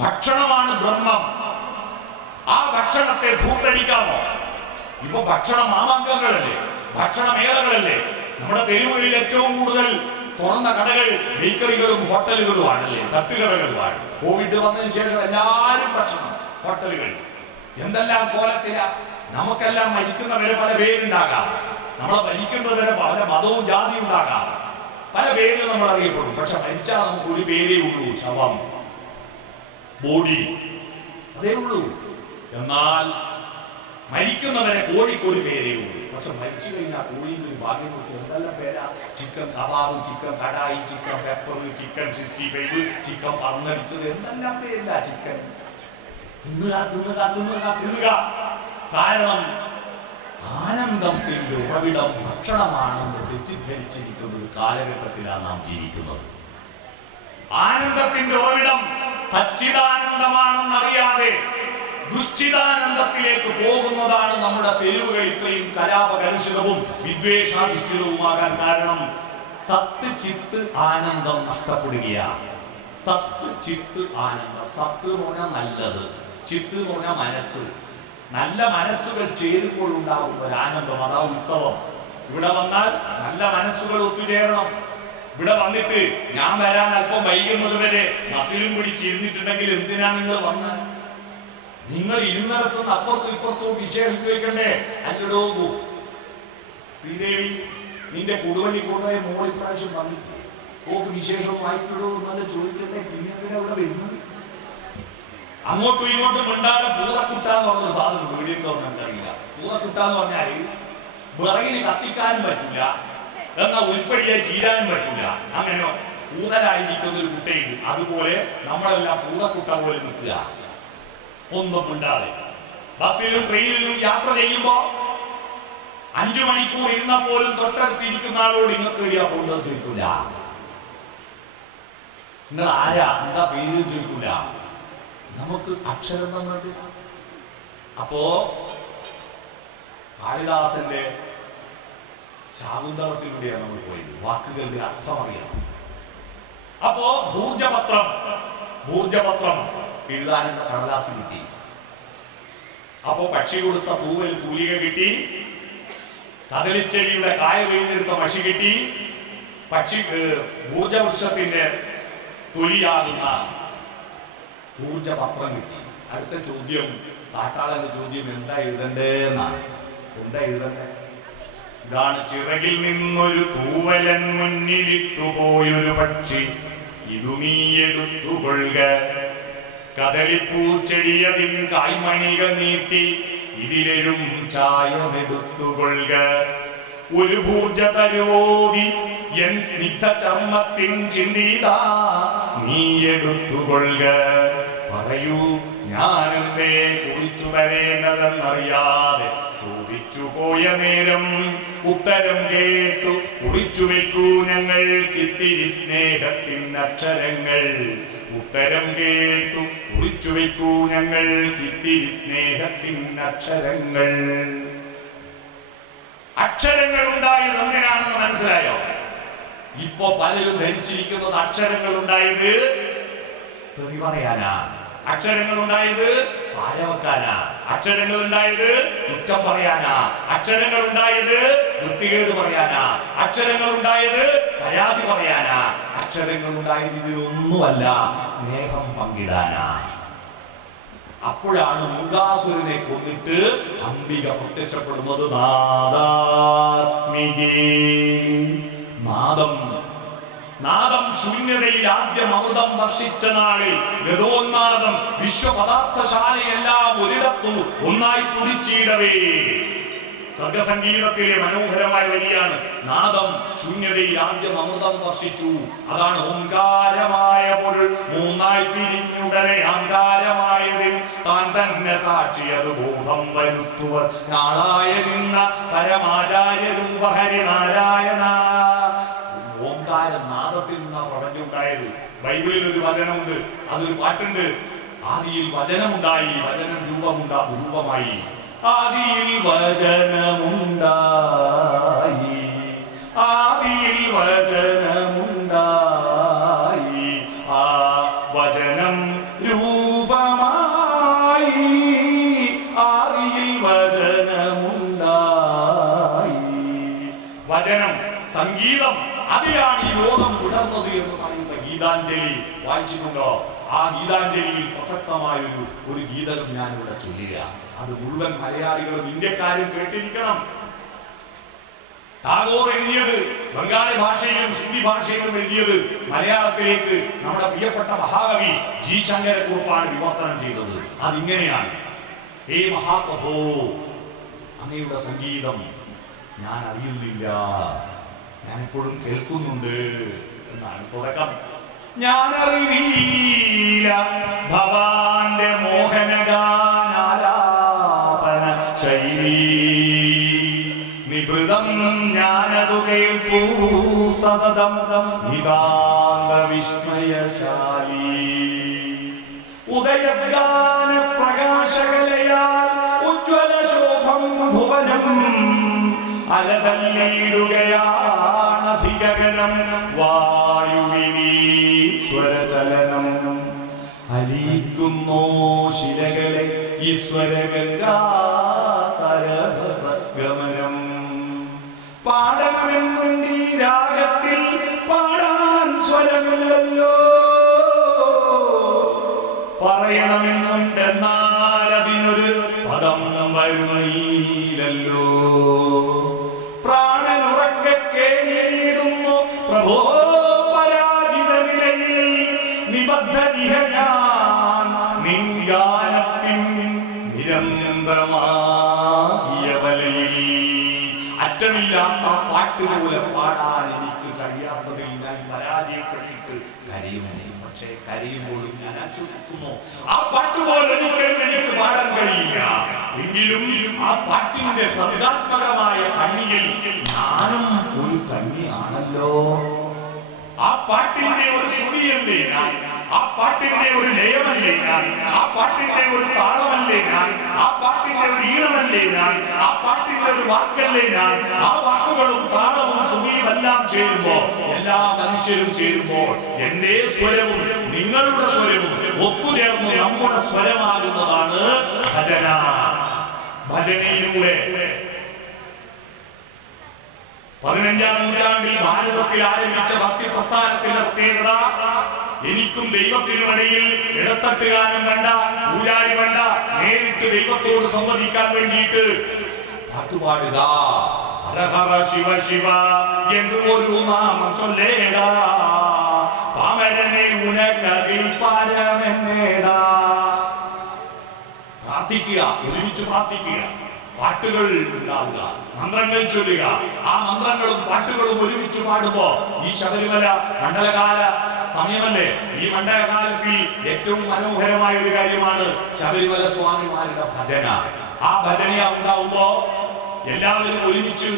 ഭക്ഷണമാണ് ബ്രഹ്മം. ആ ഭക്ഷണത്തെ ധൂർത്തടിക്കാമോ? ഇപ്പൊ ഭക്ഷണ മാമാങ്കങ്ങളല്ലേ, ഭക്ഷണ മേളകളല്ലേ. നമ്മുടെ തെരുവുകളിൽ ഏറ്റവും കൂടുതൽ തുറന്ന കടകൾ ബേക്കറികളും ഹോട്ടലുകളുമാണല്ലേ, തട്ടുകടകളുമാണ്. കോവിഡ് വന്നതിന് ശേഷം എല്ലാവരും ഭക്ഷണം, ഹോട്ടലുകൾ, എന്തെല്ലാം കോലത്തിലാ. നമുക്കെല്ലാം മരിക്കുന്നവരെ പല പേരുണ്ടാകാം, നമ്മളെ മരിക്കുന്നവരെ പല മതവും ജാതിയും ഉണ്ടാകാം, പല പേരിൽ നമ്മൾ അറിയപ്പെടും. പക്ഷെ മരിച്ചാൽ നമുക്ക് ഒരു പേരേ ഉള്ളൂ, ശവം, ബോഡി, അതേ ഉള്ളൂ. എന്നാൽ മരിക്കുന്നവരെ കോഴിക്ക് ഒരു പേരേ ഉള്ളൂ. പക്ഷെ മരിച്ചു കഴിഞ്ഞാൽ കോഴിക്ക് ഒരു ഭാഗ്യം കൊടുക്കും. എന്തെല്ലാം പേരാ, chicken kebab, chicken kadai, chicken pepper, chicken 65, chicken പറന്നരിച്ചത്, എന്തെല്ലാം പേരില്ല. ചിക്കൻ തിന്നുക തിന്നുക തിന്നുക തിന്നുക. കാരണം ആനന്ദത്തിന്റെ ഉറവിടം ഭക്ഷണമാണെന്ന് തെറ്റിദ്ധരിച്ചിരിക്കുന്ന ഒരു കാലഘട്ടത്തിലാണ് നാം ജീവിക്കുന്നത്. ആനന്ദത്തിന്റെ ഉറവിടം സച്ചിദാനന്ദമാണെന്നറിയാതെ ദുശ്ചിതാനന്ദത്തിലേക്ക് പോകുന്നതാണ് നമ്മുടെ തെരുവുകൾ ഇത്രയും കലാപകലുഷിതവും വിദ്വേഷാധിഷ്ഠിതവുമാകാൻ കാരണം. സത്ത് ചിത്ത് ആനന്ദം നഷ്ടപ്പെടുകയാണ്. സത്ത് ചിത്ത് ആനന്ദം. സത്ത് എന്ന് പറഞ്ഞാൽ നല്ലത്, ചിത്ത് എന്ന് പറഞ്ഞാൽ മനസ്സ്. നല്ല മനസ്സുകൾ ചേരുമ്പോൾ ഉണ്ടാകും ഒരു ആനന്ദം, അതാ ഉത്സവം. ഇവിടെ വന്നാൽ നല്ല മനസ്സുകൾ ഒത്തുചേരണം. ഇവിടെ വന്നിട്ട് ഞാൻ വരാൻ അല്പം വൈകുന്നത് വരെ മസിലും പിടിച്ചിരുന്നിട്ടുണ്ടെങ്കിൽ എന്തിനാ നിങ്ങൾ വന്നത്? നിങ്ങൾ ഇരുന്നിടത്തുനിന്ന് അപ്പുറത്തും ഇപ്പുറത്തും വിശേഷം ചോദിക്കണ്ടേ? അല്ലടോ ശ്രീദേവി, നിന്റെ കുടുവള്ളി കൊണ്ടുപോയ മോൾ ഇപ്രാവശ്യം വന്നിട്ട് വിശേഷം വായിക്കടോ എന്നല്ല ചോദിക്കണ്ടേ? പിന്നെ എന്തിനാ ഇവിടെ വരുന്നത്? അങ്ങോട്ടും ഇങ്ങോട്ടും മിണ്ടാതെ പൂതക്കുട്ടാന്ന് പറഞ്ഞൊരു സാധനം വീടിന്റെ ഒന്നും എനിക്കറിയില്ല. പൂതക്കുട്ടാന്ന് പറഞ്ഞാല് വിറകിന് കത്തിക്കാനും പറ്റില്ല, എന്നാൽ ഉൾപ്പെടിയായി തീരാനും പറ്റില്ല. അങ്ങനെ പൂതലായിരിക്കുന്ന ഒരു കുട്ടയുണ്ട്. അതുപോലെ നമ്മളെല്ലാം പൂതക്കുട്ട പോലെ നിൽക്കുക, ഒന്നും മിണ്ടാതെ. ബസ്സിലും ട്രെയിനിലും യാത്ര ചെയ്യുമ്പോ 5 മണിക്കൂർ ഇരുന്ന പോലും തൊട്ടടുത്തിരിക്കുന്ന ആളോട് ഇങ്ങോട്ട് കഴിയാ പോകുന്നത് ചോദിക്കൂല. നിങ്ങൾ ആരാ, എന്താ പേര് ചോദിക്കൂല. നമുക്ക് അക്ഷരം തന്നത്. അപ്പോ കാളിദാസന്റെ ശാകുന്തളത്തിലൂടെയാണ് നമ്മൾ പോയത്. വാക്കുകളുടെ അർത്ഥം അറിയണം. അപ്പോ ഭൂർജപത്രം എഴുതാനുള്ള കടലാസ് കിട്ടി. അപ്പോ പക്ഷി കൊടുത്ത തൂവൽ തൂലിക കിട്ടി, കദളിച്ചെടിയുടെ കായ വീണ്ടെടുത്ത മഷി കിട്ടി, ഊർജവൃക്ഷത്തിന്റെ തൊലിയാകുന്ന ഊർജപത്രം കിട്ടി. അടുത്ത ചോദ്യം, കാട്ടാളന്റെ ചോദ്യം, എന്താ എഴുതണ്ടേ എന്നാണ്. എന്താ എഴുതണ്ടേ? ഇതാണ്: ചിറകിൽ നിന്നൊരു തൂവലൻ മുന്നിലിട്ടുപോയൊരു പക്ഷി, ഇതു നീ എടുത്തുകൊള്ളുക. കദളിപ്പൂച്ചെടിയതിൻ കായ്മണികൾ നീട്ടി, ഇതിലെഴും ചായമെടുത്തുകൊള്ളുക. ഒരു ഭൂജ തരുവോതി എൻ സ്നിഗ്ധ ചർമ്മത്തിൻ ചിന്തിതാ നീ എടുത്തുകൊള്ളുക. പറയൂ, ഞാനെന്തേ കുറിച്ചു തരേണ്ടതെന്നറിയാതെ ചോദിച്ചു പോയ നേരം ഉത്തരം കേട്ടു കുറിച്ചു വെക്കൂ ഞങ്ങൾക്കിത്തിരി സ്നേഹത്തിൻ അക്ഷരങ്ങൾ. ഉത്തരം കേട്ടു കുറിച്ചു വെക്കൂ ഞങ്ങൾക്കിത്തിരി സ്നേഹത്തിൻ അക്ഷരങ്ങൾ. അക്ഷരങ്ങൾ ഉണ്ടായത് എന്തിനാണെന്ന് മനസ്സിലായോ? ഇപ്പോ പലരും ധരിച്ചിരിക്കുന്നത് അക്ഷരങ്ങൾ ഉണ്ടായത് തെറി പറയാനാ, അക്ഷരങ്ങൾ ഉണ്ടായത് പാരവെക്കാനാ, അക്ഷരങ്ങൾ ഉണ്ടായത് കുറ്റം പറയാനാ, അക്ഷരങ്ങൾ ഉണ്ടായത് വൃത്തികേട് പറയാനാ, അക്ഷരങ്ങൾ ഉണ്ടായത് പരാതി പറയാനാ, അക്ഷരങ്ങൾ ഉണ്ടായത് ഇതിലൊന്നുമല്ല, സ്നേഹം പങ്കിടാനാ. അപ്പോഴാണ് മുരുകാസുരനെ കൊന്നിട്ട് അംബിക പ്രത്യക്ഷപ്പെടുന്നത്. നാദാത്മികേ. നാദം ശൂന്യതയിൽ ആദ്യം അമൃതം വർഷിച്ച നാളിൽ ഗതോന്മാദം വിശ്വപദാർത്ഥശാലയെല്ലാം ഒരിടത്തു ഒന്നായി തുടിച്ചിടവേ. സർഗസംഗീതത്തിലെ മനോഹരമായ വരിയാണ്. നാദം ശൂന്യതയിൽ ആദ്യം അമൃതം വർഷിച്ചു. അതാണ് ഓംകാരമായ പൊരുൾ മൂന്നായി പിരിഞ്ഞുടനെ അങ്കാരമായതിൽ താൻ തന്നെ സാക്ഷിയത് ബോധം വരുത്തുവർ നാളായ നിന്ന പരമാചാര്യ രൂപ ഹരിനാരായണ. ഓംകാരം നാദത്തിൽ നിന്നാണ് പ്രപഞ്ചമുണ്ടായത്. ബൈബിളിൽ ഒരു വചനമുണ്ട്, അതൊരു പാട്ടുണ്ട്. ആദിയിൽ വചനമുണ്ടായി, വചനം രൂപമായി. ആദിയിൽ വചനമുണ്ടായി, ആദിയിൽ വചനമുണ്ടായി, ആ വചനം രൂപമായി, ആദിയിൽ വചനമുണ്ടായി. വചനം സംഗീതം അതിലാണ് ഈ ലോകം വിടർന്നത് എന്ന് പറയുന്ന ഗീതാഞ്ജലി വായിച്ചിട്ടുണ്ടോ? ആ ഗീതാഞ്ജലിയിൽ പ്രസക്തമായ ഒരു ഗീതകം ഞാൻ ഇവിടെ ചൊല്ലുക. അത് മുഴുവൻ മലയാളികളും ഇന്ത്യക്കാരും കേട്ടിരിക്കണം. ടാഗോർ എഴുതിയത് ബംഗാളി ഭാഷയിലും ഹിന്ദി ഭാഷയിലും എഴുതിയത് മലയാളത്തിലേക്ക് നമ്മുടെ പ്രിയപ്പെട്ട മഹാകവി ജി ശങ്കരക്കുറുപ്പാണ് വിവർത്തനം ചെയ്തത്. അതിങ്ങനെയാണ്: ഹേ മഹാപ്രഭോ, അങ്ങയുടെ സംഗീതം ഞാൻ അറിയുന്നില്ല, ഞാൻ എപ്പോഴും കേൾക്കുന്നുണ്ട് എന്നാണ് തുടക്കം. ഞാൻ അറിവില്ല ഭവാന്റെ മോഹനഗാനാലാപന ശൈലീ, നിഭൃതം ഞാനതു കേൾപ്പൂ സതതം നിതാന്ത വിസ്മയശാലീ. ഉദയഗാന പ്രകാശകലയാൽ ഉജ്വല ശോഭം ഭുവനം അലതല്ലിടുകയാണധികഗണം വായുവിനീശ്വരചലനം. അലിയിക്കുന്നോ ശിലകളെ ഈശ്വരഗംഗാസരഭസഗമനം. പാടണമെന്നുണ്ടീ രാഗത്തിൽ പാടാൻ സ്വരമില്ലല്ലോ, പറയണമെന്നുണ്ടെന്നാൽ അതിനൊരു പദം വരുന്നില്ലല്ലോ. പ്രാണനുറക്കെ കേണിടുന്നു പ്രഭോ പരാജിത നിലയിൽ, നിബദ്ധനിഹ ഞാൻ നിൻ ഗാനത്തിൻ നിരന്തരമായ വലയിൽ. അറ്റമില്ലാത്ത പാട്ടുപോലെ പാടാൻ എനിക്ക് കഴിയാത്തതിൽ ഞാൻ പരാജയപ്പെട്ടിട്ട് കരയുമേ. പക്ഷേ കരയുമ്പോഴും ഞാൻ ആശ്വസിക്കുന്നു. ആ പാട്ടുപോലെ ഒരിക്കലും എനിക്ക് പാടാൻ കഴിയില്ല. എങ്കിലും ആ പാട്ടിന്റെ സർഗാത്മകമായ കണ്ണിയിൽ ഞാനും ഒരു കണ്ണിയാണല്ലോ. ആ പാട്ടിന്റെ ഒരു ശ്രുതിയല്ലേ ഞാൻ, ആ പാട്ടിന്റെ ഒരു ലയമല്ലേ ഞാൻ, ആ പാട്ടിന്റെ ഒരു താളമല്ലേ ഞാൻ, ആ പാട്ടിന്റെ ഒരു ഈണമല്ലേ ഞാൻ, ആ പാട്ടിന്റെ ഒരു വാക്കല്ലേ ഞാൻ. ആ വാക്കുകളും താളവും ശ്രുതിയും എല്ലാം ചേരുമ്പോ, എല്ലാ മനുഷ്യരും ചേരുമ്പോൾ എന്റെ സ്വരവും നിങ്ങളുടെ സ്വരവും ഒത്തുചേർന്ന് നമ്മുടെ സ്വരമാകുന്നതാണ് ഭജന. ഭജനയിലൂടെ 15ാം നൂറ്റാണ്ടിൽ ഭാരതത്തിൽ ആരംഭിച്ച ഭക്തി പ്രസ്ഥാനത്തിന്റെ പ്രത്യേകത, എനിക്കും ദൈവത്തിനുമിടയിൽ ഇടത്തട്ടുകാരൻ വേണ്ട, പൂജാരി വേണ്ട, നേരിട്ട് ദൈവത്തോട് സംവദിക്കാൻ വേണ്ടിയിട്ട് പാട്ടുപാടുക. ഹര ഹര ശിവ ശിവ എന്ന് ഒരു നാമം ചൊല്ലേടാ, പാമരനെ ഉനക്കതിൽ പരമെന്നേടാ. പ്രാർത്ഥിക്കുക, ഒരുമിച്ച് പ്രാർത്ഥിക്കുക, പാട്ടുകൾ ഉണ്ടാവുക, മന്ത്രങ്ങൾ ചൊല്ലുക. ആ മന്ത്രങ്ങളും പാട്ടുകളും ഒരുമിച്ച് പാടുമ്പോ ഈ ശബരിമല മണ്ഡലകാല സമയമല്ലേ, ഈ മണ്ഡലകാലത്തിൽ ഏറ്റവും മനോഹരമായ ഒരു കാര്യമാണ് ശബരിമല സ്വാമിമാരുടെ ഭജന. ആ ഭജന ഉണ്ടാവുമ്പോ എല്ലാവരും ഒരുമിച്ച്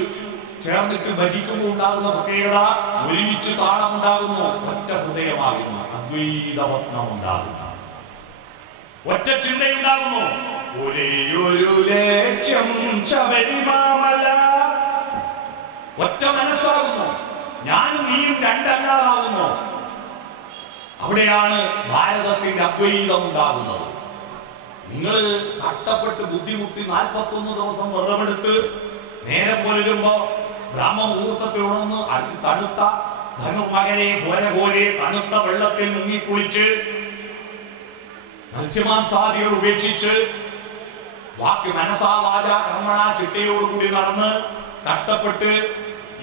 ചേർന്നിട്ട് ഭജിക്കുമ്പോൾ ഉണ്ടാകുന്ന പ്രത്യേകത, ഒരുമിച്ച് താളമുണ്ടാകുന്നു, ഒറ്റ ഹൃദയമാകുന്നു, അദ്വൈതപത്നം ഉണ്ടാകുന്നു, ഒറ്റ ചിന്തയുണ്ടാകുന്നു. ഒരേയൊരു ലക്ഷ്യം ശബരിമല, ഒറ്റ മനസ്സാകുന്നു. ഞാനും നീയും രണ്ടല്ലാതാകുന്നു. അവിടെയാണ് ഭാരതത്തിന്റെ അദ്വൈതം ഉണ്ടാകുന്നത്. നിങ്ങൾ കഷ്ടപ്പെട്ട് ബുദ്ധിമുട്ടി 41 ദിവസം വ്രതമെടുത്ത് നേരെ പോലിരുമ്പോ ബ്രാഹ്മമുഹൂർത്തത്തിൽ ഉണർന്ന് തണുത്ത ധനുമകരെ ഘോരഘോരെ തണുത്ത വെള്ളത്തിൽ മുങ്ങിക്കുളിച്ച് മത്സ്യമാംസാദികൾ ഉപേക്ഷിച്ച് വാക്ക് മനസാ വാച കർമ്മണ ചിട്ടയോടുകൂടി നടന്ന് കഷ്ടപ്പെട്ട്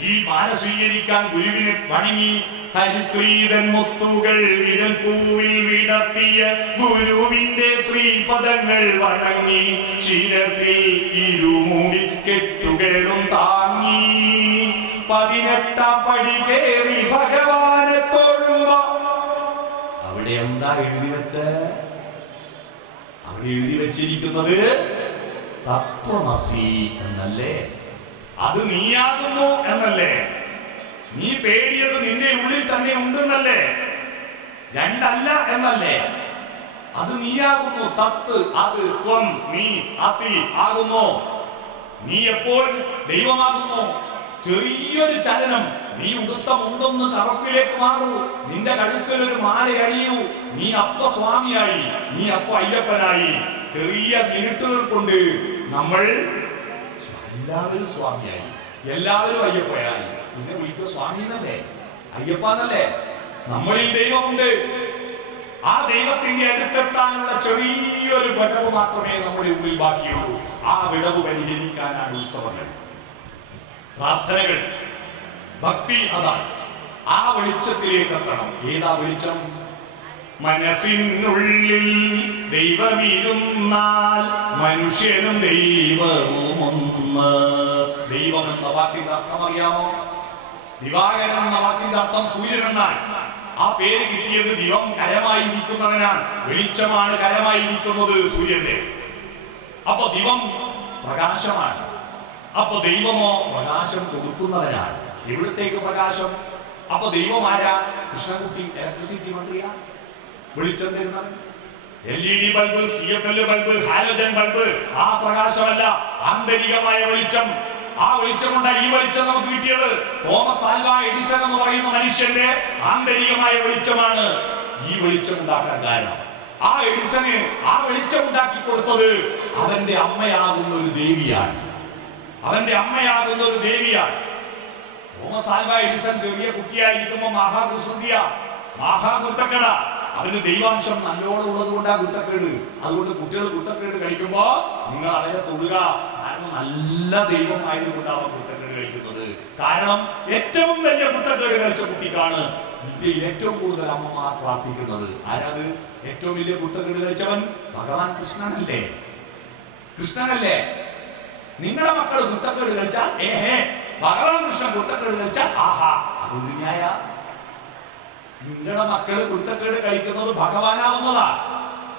ഈ മാല സ്വീകരിക്കാൻ ഗുരുവിനെ വണങ്ങി ഹരിശ്രീതൻ മുത്തുകൾ വിരൽ പൂവിൽ വിടർത്തിയ ഗുരുവിന്റെ ശ്രീപദങ്ങൾ വണങ്ങി ശിരസിൽ ഇരുമൂടി കെട്ടുകളും താങ്ങി 18 പടി കേറി ഭഗവാനെ തൊഴുമ്പോ അവിടെ എന്താ എഴുതി വെച്ച? അവിടെ എഴുതി വെച്ചിരിക്കുന്നത് തത്വമസി എന്നല്ലേ? അത് നീയാകുന്നു എന്നല്ലേ? നീ തേടിയത് നിന്റെ ഉള്ളിൽ തന്നെ ഉണ്ടെന്നല്ലേ? രണ്ടല്ല എന്നല്ലേ? അത് നീയാകുന്നു. തത്ത്, അത്, ത്വം, നീ, അസി ആകുന്നു. നീ എപ്പോൾ ദൈവമാകുന്നു. ചെറിയൊരു ചലനം, നീ ഉടുത്ത മുണ്ടൊന്ന് കറുപ്പിലേക്ക് മാറൂ, നിന്റെ കഴുത്തിൽ ഒരു മാല അണിയൂ, നീ അപ്പ സ്വാമിയായി, നീ അപ്പ അയ്യപ്പനായി. ചെറിയ മിനിറ്റുകൾ കൊണ്ട് നമ്മൾ എല്ലാവരും സ്വാമിയായി, എല്ലാവരും അയ്യപ്പനായി. പിന്നെ വിളിക്കുക സ്വാമി എന്നല്ലേ? അയ്യപ്പാന്നല്ലേ? നമ്മളിൽ ദൈവമുണ്ട്. ആ ദൈവത്തിന്റെ അടുത്തെത്താനുള്ള ചെറിയൊരു വിടവ് മാത്രമേ നമ്മുടെ ഉള്ളിൽ ബാക്കിയുള്ളൂ. ആ വിടവ് പരിഹരിക്കാനാണ് ഉത്സവങ്ങൾ, പ്രാർത്ഥനകൾ, ഭക്തി. അതാണ് ആ വെളിച്ചത്തിലേക്ക് എത്തണം. ഏതാ വെളിച്ചം? മനസ്സിനുള്ളിൽ ദൈവമിരുന്നാൽ മനുഷ്യനും ദൈവവും ഒന്ന്. ദൈവം എന്ന വാക്കിന്റെ അർത്ഥം അറിയാമോ? ദിവാകരൻ എന്ന വാക്കിന്റെ അർത്ഥം സൂര്യൻ എന്നാണ്. ആ പേര് കിട്ടിയത് ദിവം കരമായിരിക്കുന്നവനാണ്. വെളിച്ചമാണ് കരമായിരിക്കുന്നത് സൂര്യന്റെ. അപ്പൊ ദിവം പ്രകാശമാണ്. അപ്പൊ ദൈവമോ പ്രകാശം കൊടുക്കുന്നവനാണ്. എവിടത്തേക്ക് പ്രകാശം? അപ്പൊ ദൈവം ആരാ? കൃഷ്ണകുട്ടി ഇലക്ട്രിസിറ്റി മന്ത്രിയാ? വെളിച്ചം തരുന്നത് LED bulb, CFL bulb, halogen bulb, ആ പ്രകാശമല്ല, ആന്തരികമായ വെളിച്ചം. ആ വെളിച്ചം കൊണ്ടാണ് ഈ വെളിച്ചം നമുക്ക് കിട്ടിയത്. തോമസ് ആൽവാ എഡിസൺ എന്ന് പറയുന്ന മനുഷ്യന്റെ ആന്തരികമായ വെളിച്ചമാണ് ഈ വെളിച്ചം ഉണ്ടാക്കാൻ കാരണം. ആ എഡിസന് ആ വെളിച്ചം ഉണ്ടാക്കി കൊടുത്തത് അവന്റെ അമ്മയാകുന്ന ഒരു ദേവിയാണ്. അവന്റെ അമ്മയാകുന്ന ഒരു ദേവിയാണ്. തോമസ് ആൽവാ എഡിസൺ ചെറിയ കുട്ടിയായിരിക്കുമ്പോ മഹാകുത്തക്കട. അവന് ദൈവാംശം നല്ലോണം ഉള്ളത് കൊണ്ടാ കുത്തക്കേട്. അതുകൊണ്ട് കുട്ടികൾ കുത്തക്കേട് കഴിക്കുമ്പോ നിങ്ങൾ അവരെ തൊടുക. കാരണം നല്ല ദൈവം ആയതുകൊണ്ടാണ് അവൻ കുത്തക്കേട് കഴിക്കുന്നത്. കാരണം ഏറ്റവും വലിയ കുത്തക്കേട് കഴിച്ച കുട്ടിക്കാണ് ഇന്ത്യയിൽ ഏറ്റവും കൂടുതൽ അമ്മമാർ പ്രാർത്ഥിക്കുന്നത്. ആരാത്? ഏറ്റവും വലിയ കുത്തക്കേട് കഴിച്ചവൻ ഭഗവാൻ കൃഷ്ണനല്ലേ? കൃഷ്ണനല്ലേ? നിങ്ങളുടെ മക്കൾ കുത്തക്കേട് കഴിച്ചാൽ ഭഗവാൻ കൃഷ്ണൻ കുത്തക്കേട് കഴിച്ചാൽ ആഹാ, അതൊന്നും ന്യായ. നിങ്ങളുടെ മക്കള് കുരുത്തക്കേട് കഴിക്കുന്നത് ഭഗവാനാവുന്നതാ.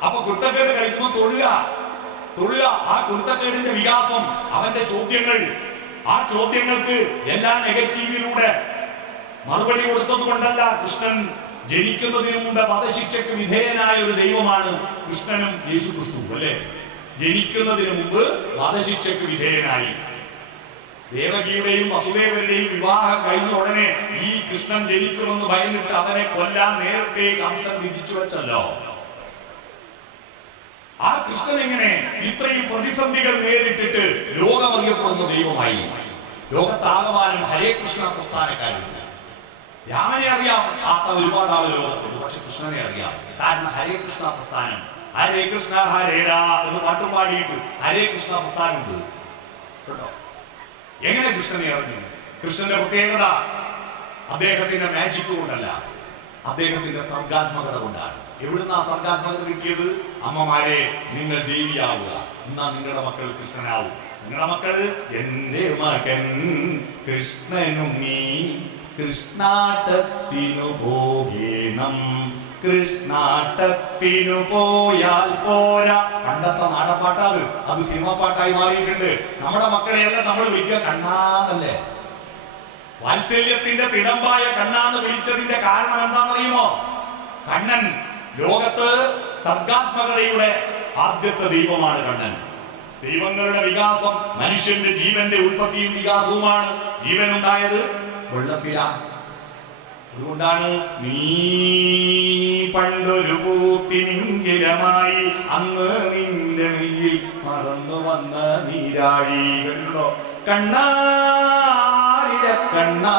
അപ്പൊ കുരുത്തക്കേട് കഴിക്കുമ്പോൾ തൊഴുക. ആ കുരുത്തക്കേടിന്റെ വികാസം, അവന്റെ ചോദ്യങ്ങൾ, ആ ചോദ്യങ്ങൾക്ക് എല്ലാ നെഗറ്റീവിലൂടെ മറുപടി കൊടുത്തത് കൊണ്ടല്ല. കൃഷ്ണൻ ജനിക്കുന്നതിന് മുമ്പ് വധശിക്ഷയ്ക്ക് വിധേയനായ ഒരു ദൈവമാണ് കൃഷ്ണനും യേശു ക്രിസ്തു അല്ലെ? ജനിക്കുന്നതിന് മുമ്പ് വധശിക്ഷയ്ക്ക് വിധേയനായി. ദേവകിയുടെയും വസുദേവരുടെയും വിവാഹം കഴിഞ്ഞ ഉടനെ ഈ കൃഷ്ണൻ ജനിക്കുമെന്ന് ഭയന്നിട്ട് അവനെ കൊല്ലാൻ നേരത്തെ കംസൻ വിധിച്ചു വെച്ചല്ലോ. ആ കൃഷ്ണൻ എങ്ങനെ ഇത്രയും പ്രതിസന്ധികൾ നേരിട്ടിട്ട് ലോകമറിയപ്പെടുന്ന ദൈവമായി? ലോകത്താകമാനം ഹരേ കൃഷ്ണ പ്രസ്ഥാനക്കാരുണ്ട്. രാമനെ അറിയാം, ഒരുപാട് ആള് ലോകത്തുണ്ട്. പക്ഷെ കൃഷ്ണനെ അറിയാം. കാരണം ഹരേ കൃഷ്ണ പ്രസ്ഥാനം, ഹരേ കൃഷ്ണ ഹരേ രാ എന്ന് പാട്ടും പാടിയിട്ട് ഹരേ കൃഷ്ണ പ്രസ്ഥാനമുണ്ട് കേട്ടോ. എങ്ങനെ കൃഷ്ണനെ അറിഞ്ഞു? കൃഷ്ണന്റെ പ്രത്യേകത അദ്ദേഹത്തിന്റെ മാജിക് കൊണ്ടല്ല, അദ്ദേഹത്തിന്റെ സർഗാത്മകത കൊണ്ടാണ്. എവിടുന്ന് ആ സർഗാത്മകത കിട്ടിയത്? അമ്മമാരെ, നിങ്ങൾ ദേവിയാവുക, എന്നാ നിങ്ങളുടെ മക്കൾ കൃഷ്ണനാവും. നിങ്ങളുടെ മക്കൾ എന്റെ മകൻ കൃഷ്ണനുണ്ണി കൃഷ്ണാട്ടത്തിനു പോകേണം, കൃഷ്ണാട്ടത്തിനു പോയാൽ പോരാ. പണ്ടത്തെ നാടപ്പാട്ടാണ്, അത് സിനിമാ പാട്ടായി മാറിയിട്ടുണ്ട്. നമ്മുടെ മക്കളെയെല്ലാം നമ്മൾ വിളിക്കുക കണ്ണാന്നല്ലേ. വാത്സല്യത്തിന്റെ തിടമ്പായ കണ്ണാന്ന് വിളിച്ചതിന്റെ കാരണം എന്താണെന്നറിയുമോ? കണ്ണൻ ലോകത്ത് സർഗാത്മകതയുടെ ആദ്യത്തെ ദൈവമാണ് കണ്ണൻ. ദൈവങ്ങളുടെ വികാസം മനുഷ്യന്റെ ജീവന്റെ ഉൽപ്പത്തിയും വികാസവുമാണ്. ജീവൻ ഉണ്ടായത് വെള്ളത്തിലാണ്. അതുകൊണ്ടാണ് നീ പണ്ടൊരു പൂത്തിനിങ്കിലമായി അന്ന് നിന്റെ നെയ്യിൽ മറന്നു വന്ന നീരാഴി. കണ്ടോ? കണ്ണാലിര കണ്ണാ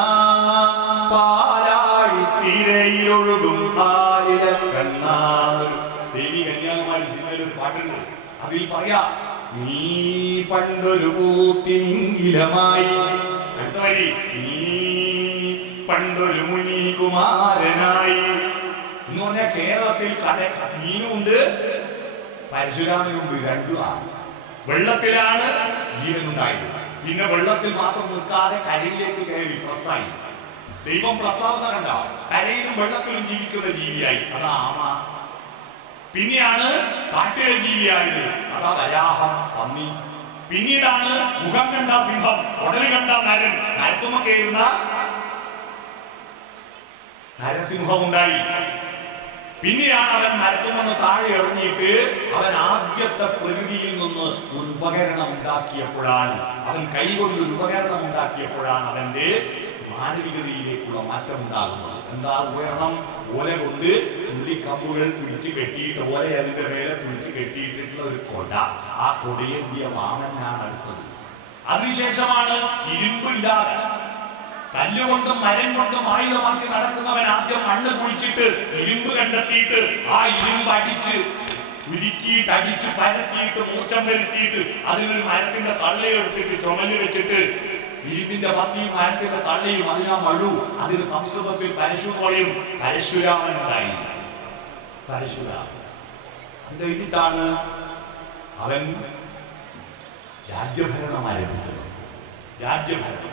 പാലാഴി തിരയിലൊഴുകും പാലിര കണ്ണാ. ദേവി കന്യാകുമാരി സിനിമയിൽ ഒരു പാട്ടുണ്ട്. അതിൽ പറയാ, നീ പണ്ടൊരു പൂത്തിനിങ്കിലമായി. അടുത്ത വരി, നീ പണ്ടൊരു മുനി കുമാരനായി. എന്ന് പറഞ്ഞാൽ കേരളത്തിൽ മീനുണ്ട് പരശുരാമനുണ്ട്, രണ്ടുമാണ്. വെള്ളത്തിലാണ് ജീവൻ ഉണ്ടായത്. പിന്നെ വെള്ളത്തിൽ മാത്രം നിൽക്കാതെ കരയിലേക്ക് കയറി പ്രസ്സായി. ദൈവം പ്രസ്സാവുന്ന കണ്ടോ? കരയിലും വെള്ളത്തിലും ജീവിക്കുന്ന ജീവിയായി. അതാ ആമ. പിന്നെയാണ് കാട്ടിലെ ജീവിയായത്. അതാ വരാഹം, പന്നി. പിന്നീടാണ് മുഖം കണ്ട സിംഹം, ഉടല് കണ്ട നരൻ, നരത്തുമ കയറുന്ന നരസിംഹം ഉണ്ടായി. പിന്നെയാണ് അവൻ മരത്തുമെന്ന് താഴെ ഇറങ്ങിയിട്ട് അവൻ ആദ്യത്തെ പ്രകൃതിയിൽ നിന്ന് ഒരു ഉപകരണം ഉണ്ടാക്കിയപ്പോഴാണ്, അവൻ കൈകൊണ്ട് ഒരു ഉപകരണം ഉണ്ടാക്കിയപ്പോഴാണ് അവന്റെ മാനവികതയിലേക്കുള്ള മാറ്റം ഉണ്ടാകുന്നത്. എന്താ ഉപകരണം? ഓല കൊണ്ട് ചുള്ളിക്കമ്പുകൾ പിടിച്ച് കെട്ടിയിട്ട്, ഓല അതിന്റെ മേലെ പിടിച്ച് കെട്ടിയിട്ടുള്ള ഒരു കൊട. ആ കൊടയെന്തിയ വാമനാണ് അടുത്തത്. അതിനുശേഷമാണ് ഇരുമ്പില്ലാതെ കല്ലുകൊണ്ടും മരം കൊണ്ടും ആയുധമാക്കി നടക്കുന്നവൻ ആദ്യം മണ്ണ് കുഴിച്ചിട്ട് ഇരുമ്പ് കണ്ടെത്തിയിട്ട് ആ ഇരുമ്പ് അടിച്ച് ഉരുക്കിയിട്ട് അടിച്ച് പരത്തിയിട്ട് മൂർച്ചം വരുത്തിയിട്ട് അതിനൊരു മരത്തിന്റെ തള്ളയെടുത്തിട്ട് ചുമല് വെച്ചിട്ട് ഇരുമ്പിന്റെ പത്തിയും മരത്തിന്റെ തള്ളയും അതിനാ മഴു, അതിന് സംസ്കൃതത്തിൽ പരശുപോയും പരശുരാമൻ ഉണ്ടായി. പരശുരാമൻ അത് കഴിഞ്ഞിട്ടാണ് അവൻ രാജ്യഭരണം ആരംഭിക്കുന്നത്. രാജ്യഭരണം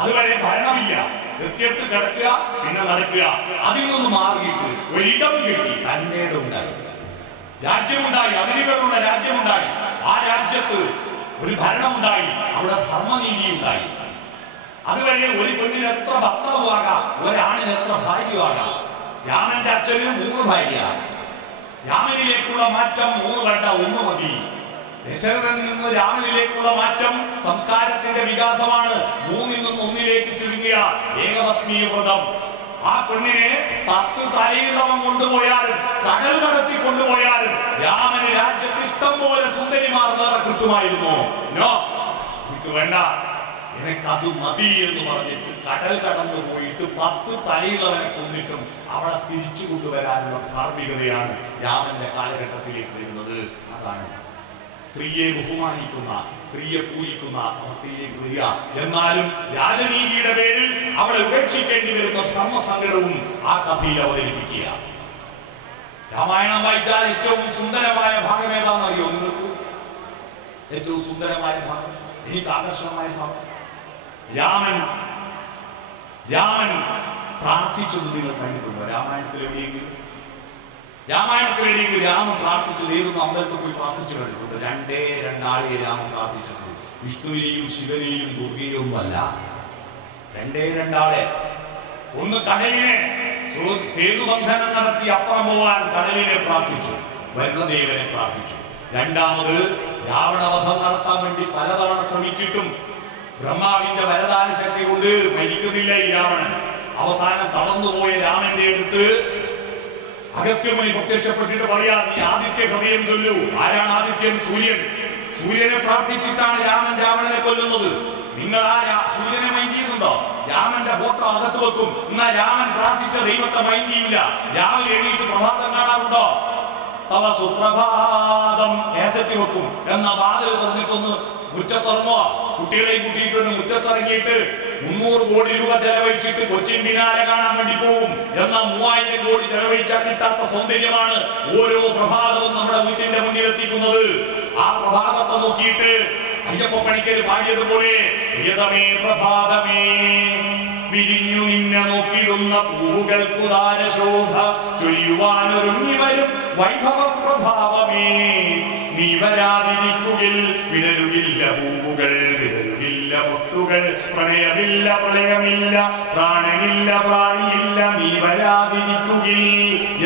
അതുവരെ ഭരണമില്ല, വ്യത്യസ്ത കിടക്കുക പിന്നെ നടക്കുക. അതിൽ നിന്ന് മാറിയിട്ട് ഒരിടം കിട്ടി, തന്നേട് ഉണ്ടായി, രാജ്യമുണ്ടായി, അതിരുകളുള്ള രാജ്യമുണ്ടായി. ആ രാജ്യത്ത് ഒരു ഭരണമുണ്ടായി, അവിടെ ധർമ്മനീതി ഉണ്ടായി. അതുവരെ ഒരു പെണ്ണിന് എത്ര ഭർത്താവാകാം, ഒരാണിന് എത്ര ഭാര്യയാകാം. രാമന്റെ അച്ഛന് 3 ഭാര്യ. രാമനിലേക്കുള്ള മാറ്റം 3 വേണ്ട, 1 മതി. ദശരഥനിൽ നിന്ന് രാമനിലേക്കുള്ള മാറ്റം സംസ്കാരത്തിന്റെ വികാസമാണ്. 3-ൽ നിന്ന് 1-ലേക്ക് ചുരുങ്ങിയ ഏകപത്നി വ്രതം. ആ പെണ്ണിനെ 10 തലയുള്ളവൻ കൊണ്ടുപോയാലും കടൽ കടത്തി കൊണ്ടുപോയാലും രാമന് രാജ്യത്ത് ഇഷ്ടം പോലെ സുന്ദരിമാർ വേറെ കിട്ടുമായിരുന്നു. വേണ്ട, എനിക്കത് മതി എന്ന് പറഞ്ഞിട്ട് കടൽ കടന്നു പോയിട്ട് 10 തലയുള്ളവനെ കൊന്നിട്ടും അവളെ തിരിച്ചു കൊണ്ടുവരാനുള്ള ധാർമ്മികതയാണ് രാമന്റെ കാലഘട്ടത്തിലേക്ക് വരുന്നത്. അതാണ് സ്ത്രീയെ ബഹുമാനിക്കുന്ന, സ്ത്രീയെ പൂജിക്കുന്ന അവസ്ഥയിലേക്ക് വരിക. എന്നാലും രാജനീതിയുടെ പേരിൽ അവളെ ഉപേക്ഷിക്കേണ്ടി വരുന്ന ധർമ്മസങ്കടവും ആ കഥയിൽ അവതരിപ്പിക്കുക. രാമായണം വായിച്ചാൽ ഏറ്റവും സുന്ദരമായ ഭാഗം ഏതാണെന്നറിയോ നിങ്ങൾക്ക്? ഏറ്റവും സുന്ദരമായ ഭാഗം, എനിക്ക് ആകർഷണമായ ഭാഗം, രാമൻ പ്രാർത്ഥിച്ചത് നിങ്ങൾ കണ്ടിട്ടുണ്ടോ? രാമായണത്തിൽ എവിടെയെങ്കിലും രാമൻ പ്രാർത്ഥിച്ചത് ഏതൊന്നും അമ്പലത്തിൽ പോയി പ്രാർത്ഥിച്ചു കണ്ടിട്ടുണ്ട്? 2 ആളെ രാമൻ പ്രാർത്ഥിച്ചിട്ടുണ്ട്. വിഷ്ണുവിനെയും ശിവനെയും ദുർഗയും അല്ല, 2 ആളെ. ഒന്ന് കടലിനെ സേതുബന്ധനം നടത്തി അപ്പുറം പോവാൻ കടലിനെ പ്രാർത്ഥിച്ചു, വരുണദേവനെ പ്രാർത്ഥിച്ചു. രണ്ടാമത് രാവണവധം നടത്താൻ വേണ്ടി പലതവണ ശ്രമിച്ചിട്ടും ബ്രഹ്മാവിന്റെ വരദാന ശക്തി കൊണ്ട് മരിക്കുന്നില്ല ഈ രാവണൻ. അവസാനം തളർന്നുപോയ രാമന്റെ അടുത്ത് അഗസ്ത്യമുനി പ്രത്യക്ഷപ്പെട്ടിട്ട് പറയാ, നീ ആദിത്യ ഹൃദയം ചൊല്ലൂ. ആരാണ് ആദിത്യൻ? സൂര്യൻ. സൂര്യനെ പ്രാർത്ഥിച്ചിട്ടാണ് രാമൻ രാവണനെ കൊല്ലുന്നത്. നിങ്ങൾ ആ സൂര്യനെ മൈൻഡ് ചെയ്യുന്നുണ്ടോ? രാമന്റെ ഫോട്ടോ അകത്ത് വെക്കും, എന്നാ രാമൻ പ്രാർത്ഥിച്ച ദൈവത്തെ മൈൻഡ് ചെയ്യില്ല. രാവിലെ എണീറ്റ് പ്രഭാതം കാണാറുണ്ടോ? തവ സുപ്രഭാതം കേസറ്റി വെക്കും. എന്ന വാതിൽ തുറന്നിട്ടൊന്ന് മുറ്റത്തിറങ്ങുക, കുട്ടികളെ കൂട്ടിയിട്ടുണ്ട്. മുറ്റത്തിറങ്ങിയിട്ട് 300 കോടി രൂപ ചെലവഴിച്ചിട്ട് കൊച്ചിൻ മിനാരെ കാണാൻ വേണ്ടി പോകും. എന്നാൽ 3000 കോടി ചെലവഴിച്ചാൽ കിട്ടാത്ത സൗന്ദര്യമാണ് ഓരോ പ്രഭാതവും നമ്മുടെ വീട്ടിന്റെ മുന്നിൽ എത്തിക്കുന്നത്. ആ പ്രഭാതത്തെ നോക്കിയിട്ട് അയ്യപ്പ പണിക്കര് പാടിയതുപോലെ, പ്രിയതമേ പ്രഭാതമേ വിരിഞ്ഞു നിന്നെ നോക്കിടുന്ന പൂവുകൾക്കുദാരശോഭ ചൊരിയുവാനൊരുങ്ങി വരും വൈഭവ പ്രഭാവമേ, നീ വരാതിരിക്കുകിൽ വിടരുകില്ല പൂവുകൾ, വിടരുകില്ല മുട്ടുകൾ, പ്രണയമില്ല പ്രളയമില്ല, പ്രാണനില്ല പ്രാണിയില്ല, നീ വരാതിരിക്കുകിൽ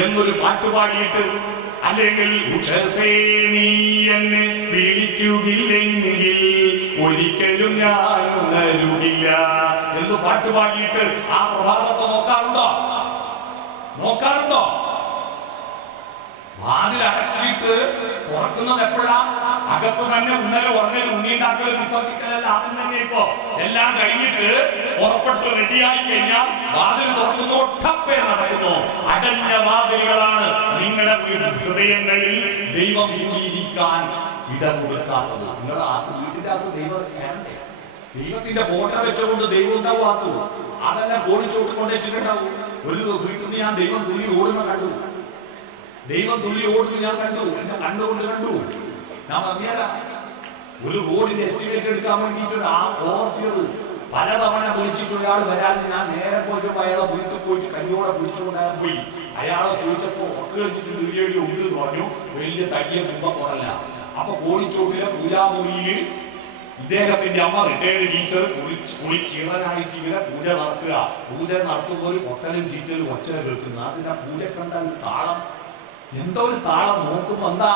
എന്നൊരു പാട്ടുപാടിയിട്ട്, അല്ലെങ്കിൽ ഉഷസേ നീ എന്നെ വിളിക്കുകില്ലെങ്കിൽ ഒരിക്കലും ഞാൻ ഉണരുകില്ല എന്ന് പാട്ടുപാടിയിട്ട് ആ പ്രഭാതത്തെ നോക്കാറുണ്ടോ? വാതിൽ അടച്ചിട്ട് തുറക്കുന്നത് എപ്പോഴാ? അകത്ത് തന്നെ ഉറങ്ങൽ ഉണ്ണിയുണ്ടാക്കൽ വിസർജിക്കലല്ല, ആദ്യം തന്നെ. ഇപ്പോ എല്ലാം കഴിഞ്ഞിട്ട് പുറപ്പെട്ട് റെഡിയായി കഴിഞ്ഞാൽ വാതിൽ തുറക്കുന്നു, ഒട്ടപ്പേ നടക്കുന്നു. അടഞ്ഞ വാതിലുകളാണ് നിങ്ങളുടെ ഹൃദയങ്ങളിൽ ദൈവം ഇരിക്കാൻ ഇടം കൊടുക്കാത്തത്. നിങ്ങൾ വീട്ടിന്റെ അകത്ത് ദൈവത്തിന്റെ ഫോട്ടോ വെച്ചുകൊണ്ട് ദൈവം ഉണ്ടാവാത്തു. അതെല്ലാം ഓടിച്ചോട്ട് കൊണ്ടുവച്ചിട്ടുണ്ടാവും. ഒരു വീട്ടിൽ നിന്ന് ഞാൻ ദൈവം തുള്ളി ഓടുന്ന കണ്ടു. ഞാൻ എന്റെ കണ്ടുകൊണ്ട് കണ്ടു. ഞാൻ പറഞ്ഞാല ഒരു റോഡിന്റെ എസ്റ്റിമേറ്റ് എടുക്കാൻ വേണ്ടിയിട്ട് ഒരു ഓവർസിയർ പലതവണ വിളിച്ചിട്ടുള്ള ആൾ വരാൻ ഞാൻ നേരെ പോയപ്പോ അയാളെ വീട്ടിൽ പോയിട്ട് കയ്യോടെ പിടിച്ചുകൊണ്ട് അയാൾ പോയി. അയാളെ ചോദിച്ചപ്പോ ഒക്കെ കഴിഞ്ഞിട്ട് വീഡിയോ ഉണ്ട് എന്ന് പറഞ്ഞു. വലിയ തടിയ മുമ്പ കുറല്ല. അപ്പൊ കോഴിച്ചോട്ടിലെ പൂജാമുറിയിൽ ഇദ്ദേഹത്തിന്റെ അമ്മ റിട്ടയർഡ് ടീച്ചർ കുളിച്ചീറനായിട്ട് ഇങ്ങനെ പൂജ നടത്തുക. പൂജ നടത്തുമ്പോൾ ഒരു പൊട്ടലും ചീറ്റലും ഒച്ച കേൾക്കുന്ന അതിന്റെ പൂജ കണ്ട ഒരു താളം, എന്തോ ഒരു താളം. നോക്കുമ്പോ എന്താ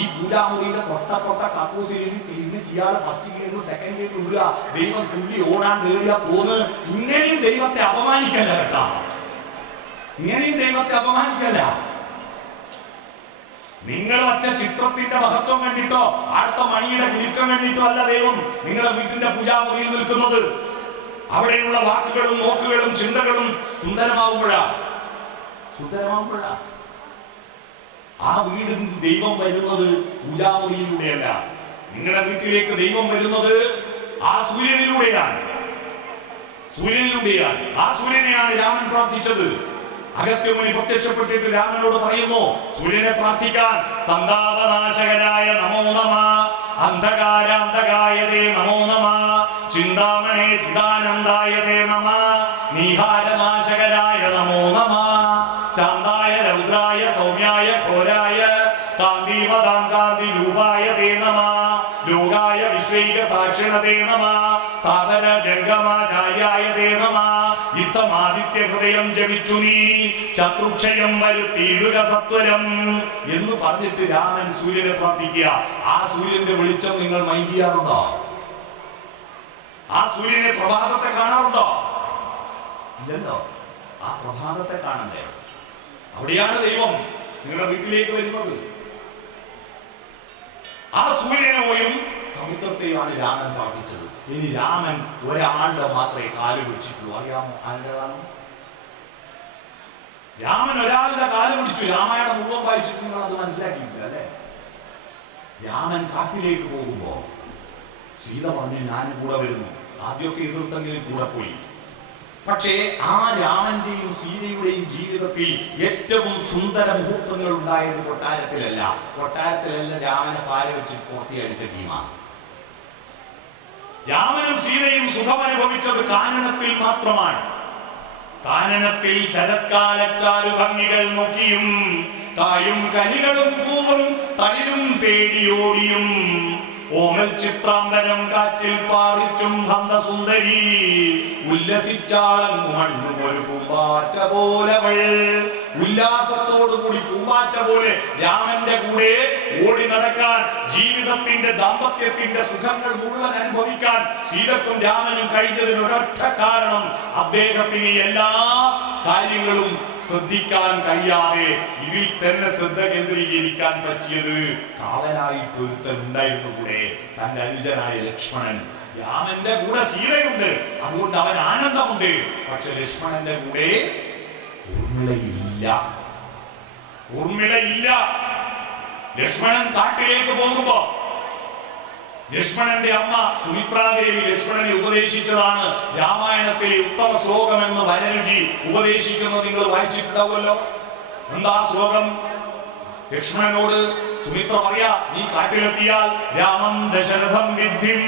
ഈ പൂജാമുറിയുടെ തൊട്ട കക്കൂസിൽ ഇരുന്നിട്ട് ഇയാളെ ഫസ്റ്റ് ഗിയറിൽ സെക്കൻഡ് ഗിയറിൽ വിടുക. ദൈവം തുള്ളി ഓടാൻ കയറിയാ പോന്ന്. ഇങ്ങനെയും ദൈവത്തെ അപമാനിക്കല്ല കേട്ടാ, ഇങ്ങനെയും ദൈവത്തെ അപമാനിക്കല്ല. നിങ്ങൾ വച്ച ചിത്രത്തിന്റെ മഹത്വം കണ്ടിട്ടോ അടുത്ത മണിയുടെ കിരുക്കം കണ്ടിട്ടോ അല്ല ദൈവം നിങ്ങളുടെ വീട്ടിന്റെ പൂജാമുറിയിൽ നിൽക്കുന്നത്. അവിടെയുള്ള വാക്കുകളും നോക്കുകളും ചിന്തകളും സുന്ദരമാവുമ്പോഴാ ആ വീടിൽ ദൈവം വരുന്നത് പൂജാമുറിയിലൂടെയല്ല. നിങ്ങളുടെ വീട്ടിലേക്ക് ദൈവം വരുന്നത് ആ സൂര്യനിലൂടെയാണ്. ആ സൂര്യനെയാണ് രാമൻ പ്രാർത്ഥിച്ചത്. അഗസ്ത്യമുനി പ്രത്യക്ഷപ്പെട്ടിട്ട് രാമനോട് പറയുന്നു, സൂര്യനെ പ്രാർത്ഥിക്കാൻ. സന്താപനാശകനായ നമോ നമ, അന്ധകാരാന്തകായതേ നമോ നമ, ചിന്താമണേ ചിദാനന്ദായതേ നമ, നീഹാരനാശകനായ നമോ നമ, ശാന്തായ രൗദ്രായ സൗമ്യായ ഘോരായ കാന്തീവതാം കാന്തി രൂപായ തേ നമ, ലോകായ വിശ്വൈക സാക്ഷിണതേ നമ, താപര ജംഗമാചാര്യായ തേ നമ, ഇത്തമാദിത്യ ഹൃദയം ജപിച്ചു നീ ശത്രുക്ഷയം വരുത്തിയിടുക സത്വരം എന്ന് പറഞ്ഞിട്ട് രാമൻ സൂര്യനെ പ്രാർത്ഥിക്കുക. ആ സൂര്യന്റെ വെളിച്ചം നിങ്ങൾ മൈൻഡ് ചെയ്യാറുണ്ടോ? ആ സൂര്യനെ പ്രഭാതത്തെ കാണാറുണ്ടോ? ഇല്ലല്ലോ. ആ പ്രഭാതത്തെ കാണണ്ടേ? അവിടെയാണ് ദൈവം നിങ്ങളുടെ വീട്ടിലേക്ക് വരുന്നത്. ആ സൂര്യനെയും സമുദ്രത്തെയാണ് രാമൻ പ്രാർത്ഥിച്ചത്. ഇനി രാമൻ ഒരാളുടെ മാത്രമേ കാല് പിടിച്ചിട്ടുള്ളൂ. അറിയാമോ ആരുടേതാണ്? രാമൻ ഒരാളുടെ കാല് പിടിച്ചു. രാമായണം മുഴുവൻ വായിച്ചിട്ടുണ്ടെങ്കിൽ അത് മനസ്സിലാക്കിയിട്ടില്ല അല്ലെ? രാമൻ കാട്ടിലേക്ക് പോകുമ്പോ സീത പറഞ്ഞു ഞാനും കൂടെ വരുന്നു. ആദ്യമൊക്കെ എതിർത്തെങ്കിലും കൂടെ പോയി. പക്ഷേ ആ രാമന്റെയും സീതയുടെയും ജീവിതത്തിൽ ഏറ്റവും സുന്ദര മുഹൂർത്തങ്ങൾ ഉണ്ടായത് കൊട്ടാരത്തിലല്ല രാമനെ പാല് വെച്ച് പൂർത്തിയടിച്ച ടീമാണ്. രാമനും സീതയും സുഖമനുഭവിച്ചത് കാനനത്തിൽ മാത്രമാണ്. കാനനത്തിൽ ശരത്കാലച്ചാരു ഭംഗികൾ നോക്കിയും കായും കനികളും പൂവും തളിരും തേടിയോടിയും ഓമൽ ചിത്രാന്തരം കാറ്റിൽ പാറിച്ചും ഭന്തസുന്ദരി ഉല്ലസിച്ചാളങ്ങു മണ്ണും ഒരു പൂമ്പാറ്റ പോലവൾ. ഉല്ലാസത്തോടുകൂടി പൂമ്പാറ്റ പോലെ രാമന്റെ കൂടെ ഓടി നടക്കാൻ, ജീവിതത്തിന്റെ ദാമ്പത്യത്തിന്റെ സുഖങ്ങൾ മുഴുവൻ അനുഭവിക്കാൻ സീതക്കും രാമനും കഴിഞ്ഞതിന് ഒരൊറ്റ കാരണം, അദ്ദേഹത്തിന് എല്ലാ കാര്യങ്ങളും ശ്രദ്ധിക്കാൻ കഴിയാതെ ഇതിൽ തന്നെ ശ്രദ്ധ കേന്ദ്രീകരിക്കാൻ പറ്റിയത് കാവലായിട്ട് ഒരുത്തനുണ്ടായിരുന്നു കൂടെ, തന്റെ അനുജനായ ലക്ഷ്മണൻ. രാമന്റെ കൂടെ സീതയുണ്ട്, അതുകൊണ്ട് അവൻ ആനന്ദമുണ്ട്. പക്ഷെ ലക്ഷ്മണന്റെ കൂടെ ഊർമിളയില്ല. ലക്ഷ്മണൻ കാട്ടിലേക്ക് പോകുമ്പോ ലക്ഷ്മണന്റെ അമ്മ സുമിത്രാദേവി ലക്ഷ്മണനെ ഉപദേശിച്ചതാണ് രാമായണത്തിലെ ഉത്തമ ശ്ലോകം എന്ന് വരരുചി ഉപദേശിക്കുന്നത് നിങ്ങൾ വായിച്ചിട്ടുണ്ടാവുമല്ലോ. എന്താ ശ്ലോകം? ലക്ഷ്മണനോട് സുമിത്ര പറയാ, നീ കാട്ടിലെത്തിയാൽ രാമം ദശരഥം വിദ്ധിം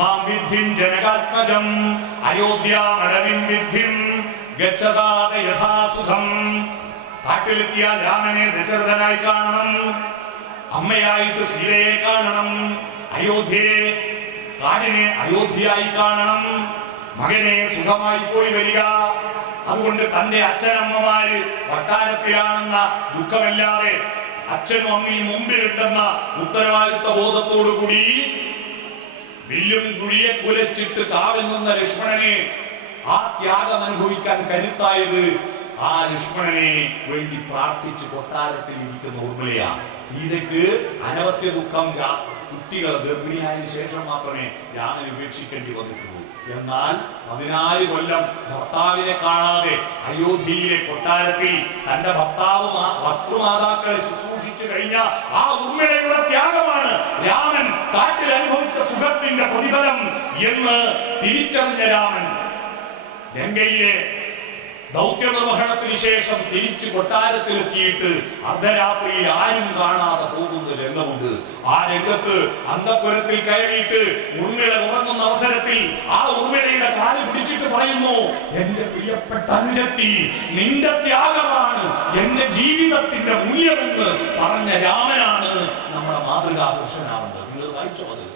മാം വിദ്ധിം ജനകാത്മജം അയോധ്യാമടവിം വിദ്ധിം ഗച്ഛതാദ യഥാസുഖം. കാട്ടിലെത്തിയാൽ രാമനെ ദശരഥനായി കാണണം, അമ്മയായിട്ട് സീതയെ കാണണം, അയോധ്യയെ കാടിനെ അയോധ്യയായി കാണണം, മകനെ സുഖമായി പോയി വരിക. അതുകൊണ്ട് തന്റെ അച്ഛനമ്മമാര് കൊട്ടാരത്തിലാണെന്ന ദുഃഖമില്ലാതെ അച്ഛനും അമ്മയും മുമ്പിലുണ്ടെന്ന ഉത്തരവാദിത്വ ബോധത്തോടുകൂടി വില്ലും കുഴിയെ കുലച്ചിട്ട് കാവിൽ നിന്ന ലക്ഷ്മണനെ ആ ത്യാഗം അനുഭവിക്കാൻ കരുത്തായത് ആ ലക്ഷ്മണനെ വേണ്ടി പ്രാർത്ഥിച്ച് കൊട്ടാരത്തിൽ ഇരിക്കുന്ന ഊർമിളയാ. സീതയ്ക്ക് അനവത്യ ദുഃഖം കുട്ടികൾ ഗർഭിണിയായതിനു ശേഷം മാത്രമേ രാമൻ ഉപേക്ഷിക്കേണ്ടി വന്നിട്ടുള്ളൂ. എന്നാൽ 14 കൊല്ലം ഭർത്താവിനെ കാണാതെ അയോധ്യയിലെ കൊട്ടാരത്തിൽ തന്റെ ഭർത്തൃമാതാക്കളെ ശുശ്രൂഷിച്ചു കഴിഞ്ഞ ആ ഊർമിളയുടെ ത്യാഗമാണ് രാമൻ കാട്ടിൽ അനുഭവിച്ച സുഖത്തിന്റെ പ്രതിഫലം എന്ന് തിരിച്ചറിഞ്ഞ രാമൻ ലങ്കയിലെ ദൗത്യ നിർവഹണത്തിന് ശേഷം തിരിച്ചു കൊട്ടാരത്തിലെത്തിയിട്ട് അർദ്ധരാത്രിയിൽ ആരും കാണാതെ പോകുന്ന രംഗമുണ്ട്. ആ രംഗത്ത് അന്തഃപുരത്തിൽ കയറിയിട്ട് ഉർമിള ഉറങ്ങുന്ന അവസരത്തിൽ ആ ഉർമിളയുടെ കാല് പിടിച്ചിട്ട് പറയുന്നു, എന്റെ പ്രിയപ്പെട്ട അനുജത്തി, നിന്റെ ത്യാഗമാണ് എന്റെ ജീവിതത്തിന്റെ മൂല്യമെന്ന് പറഞ്ഞ രാമനാണ് നമ്മുടെ മാതൃകാ പുരുഷനാവുന്നത്. നിങ്ങൾ വായിച്ചോ അത്?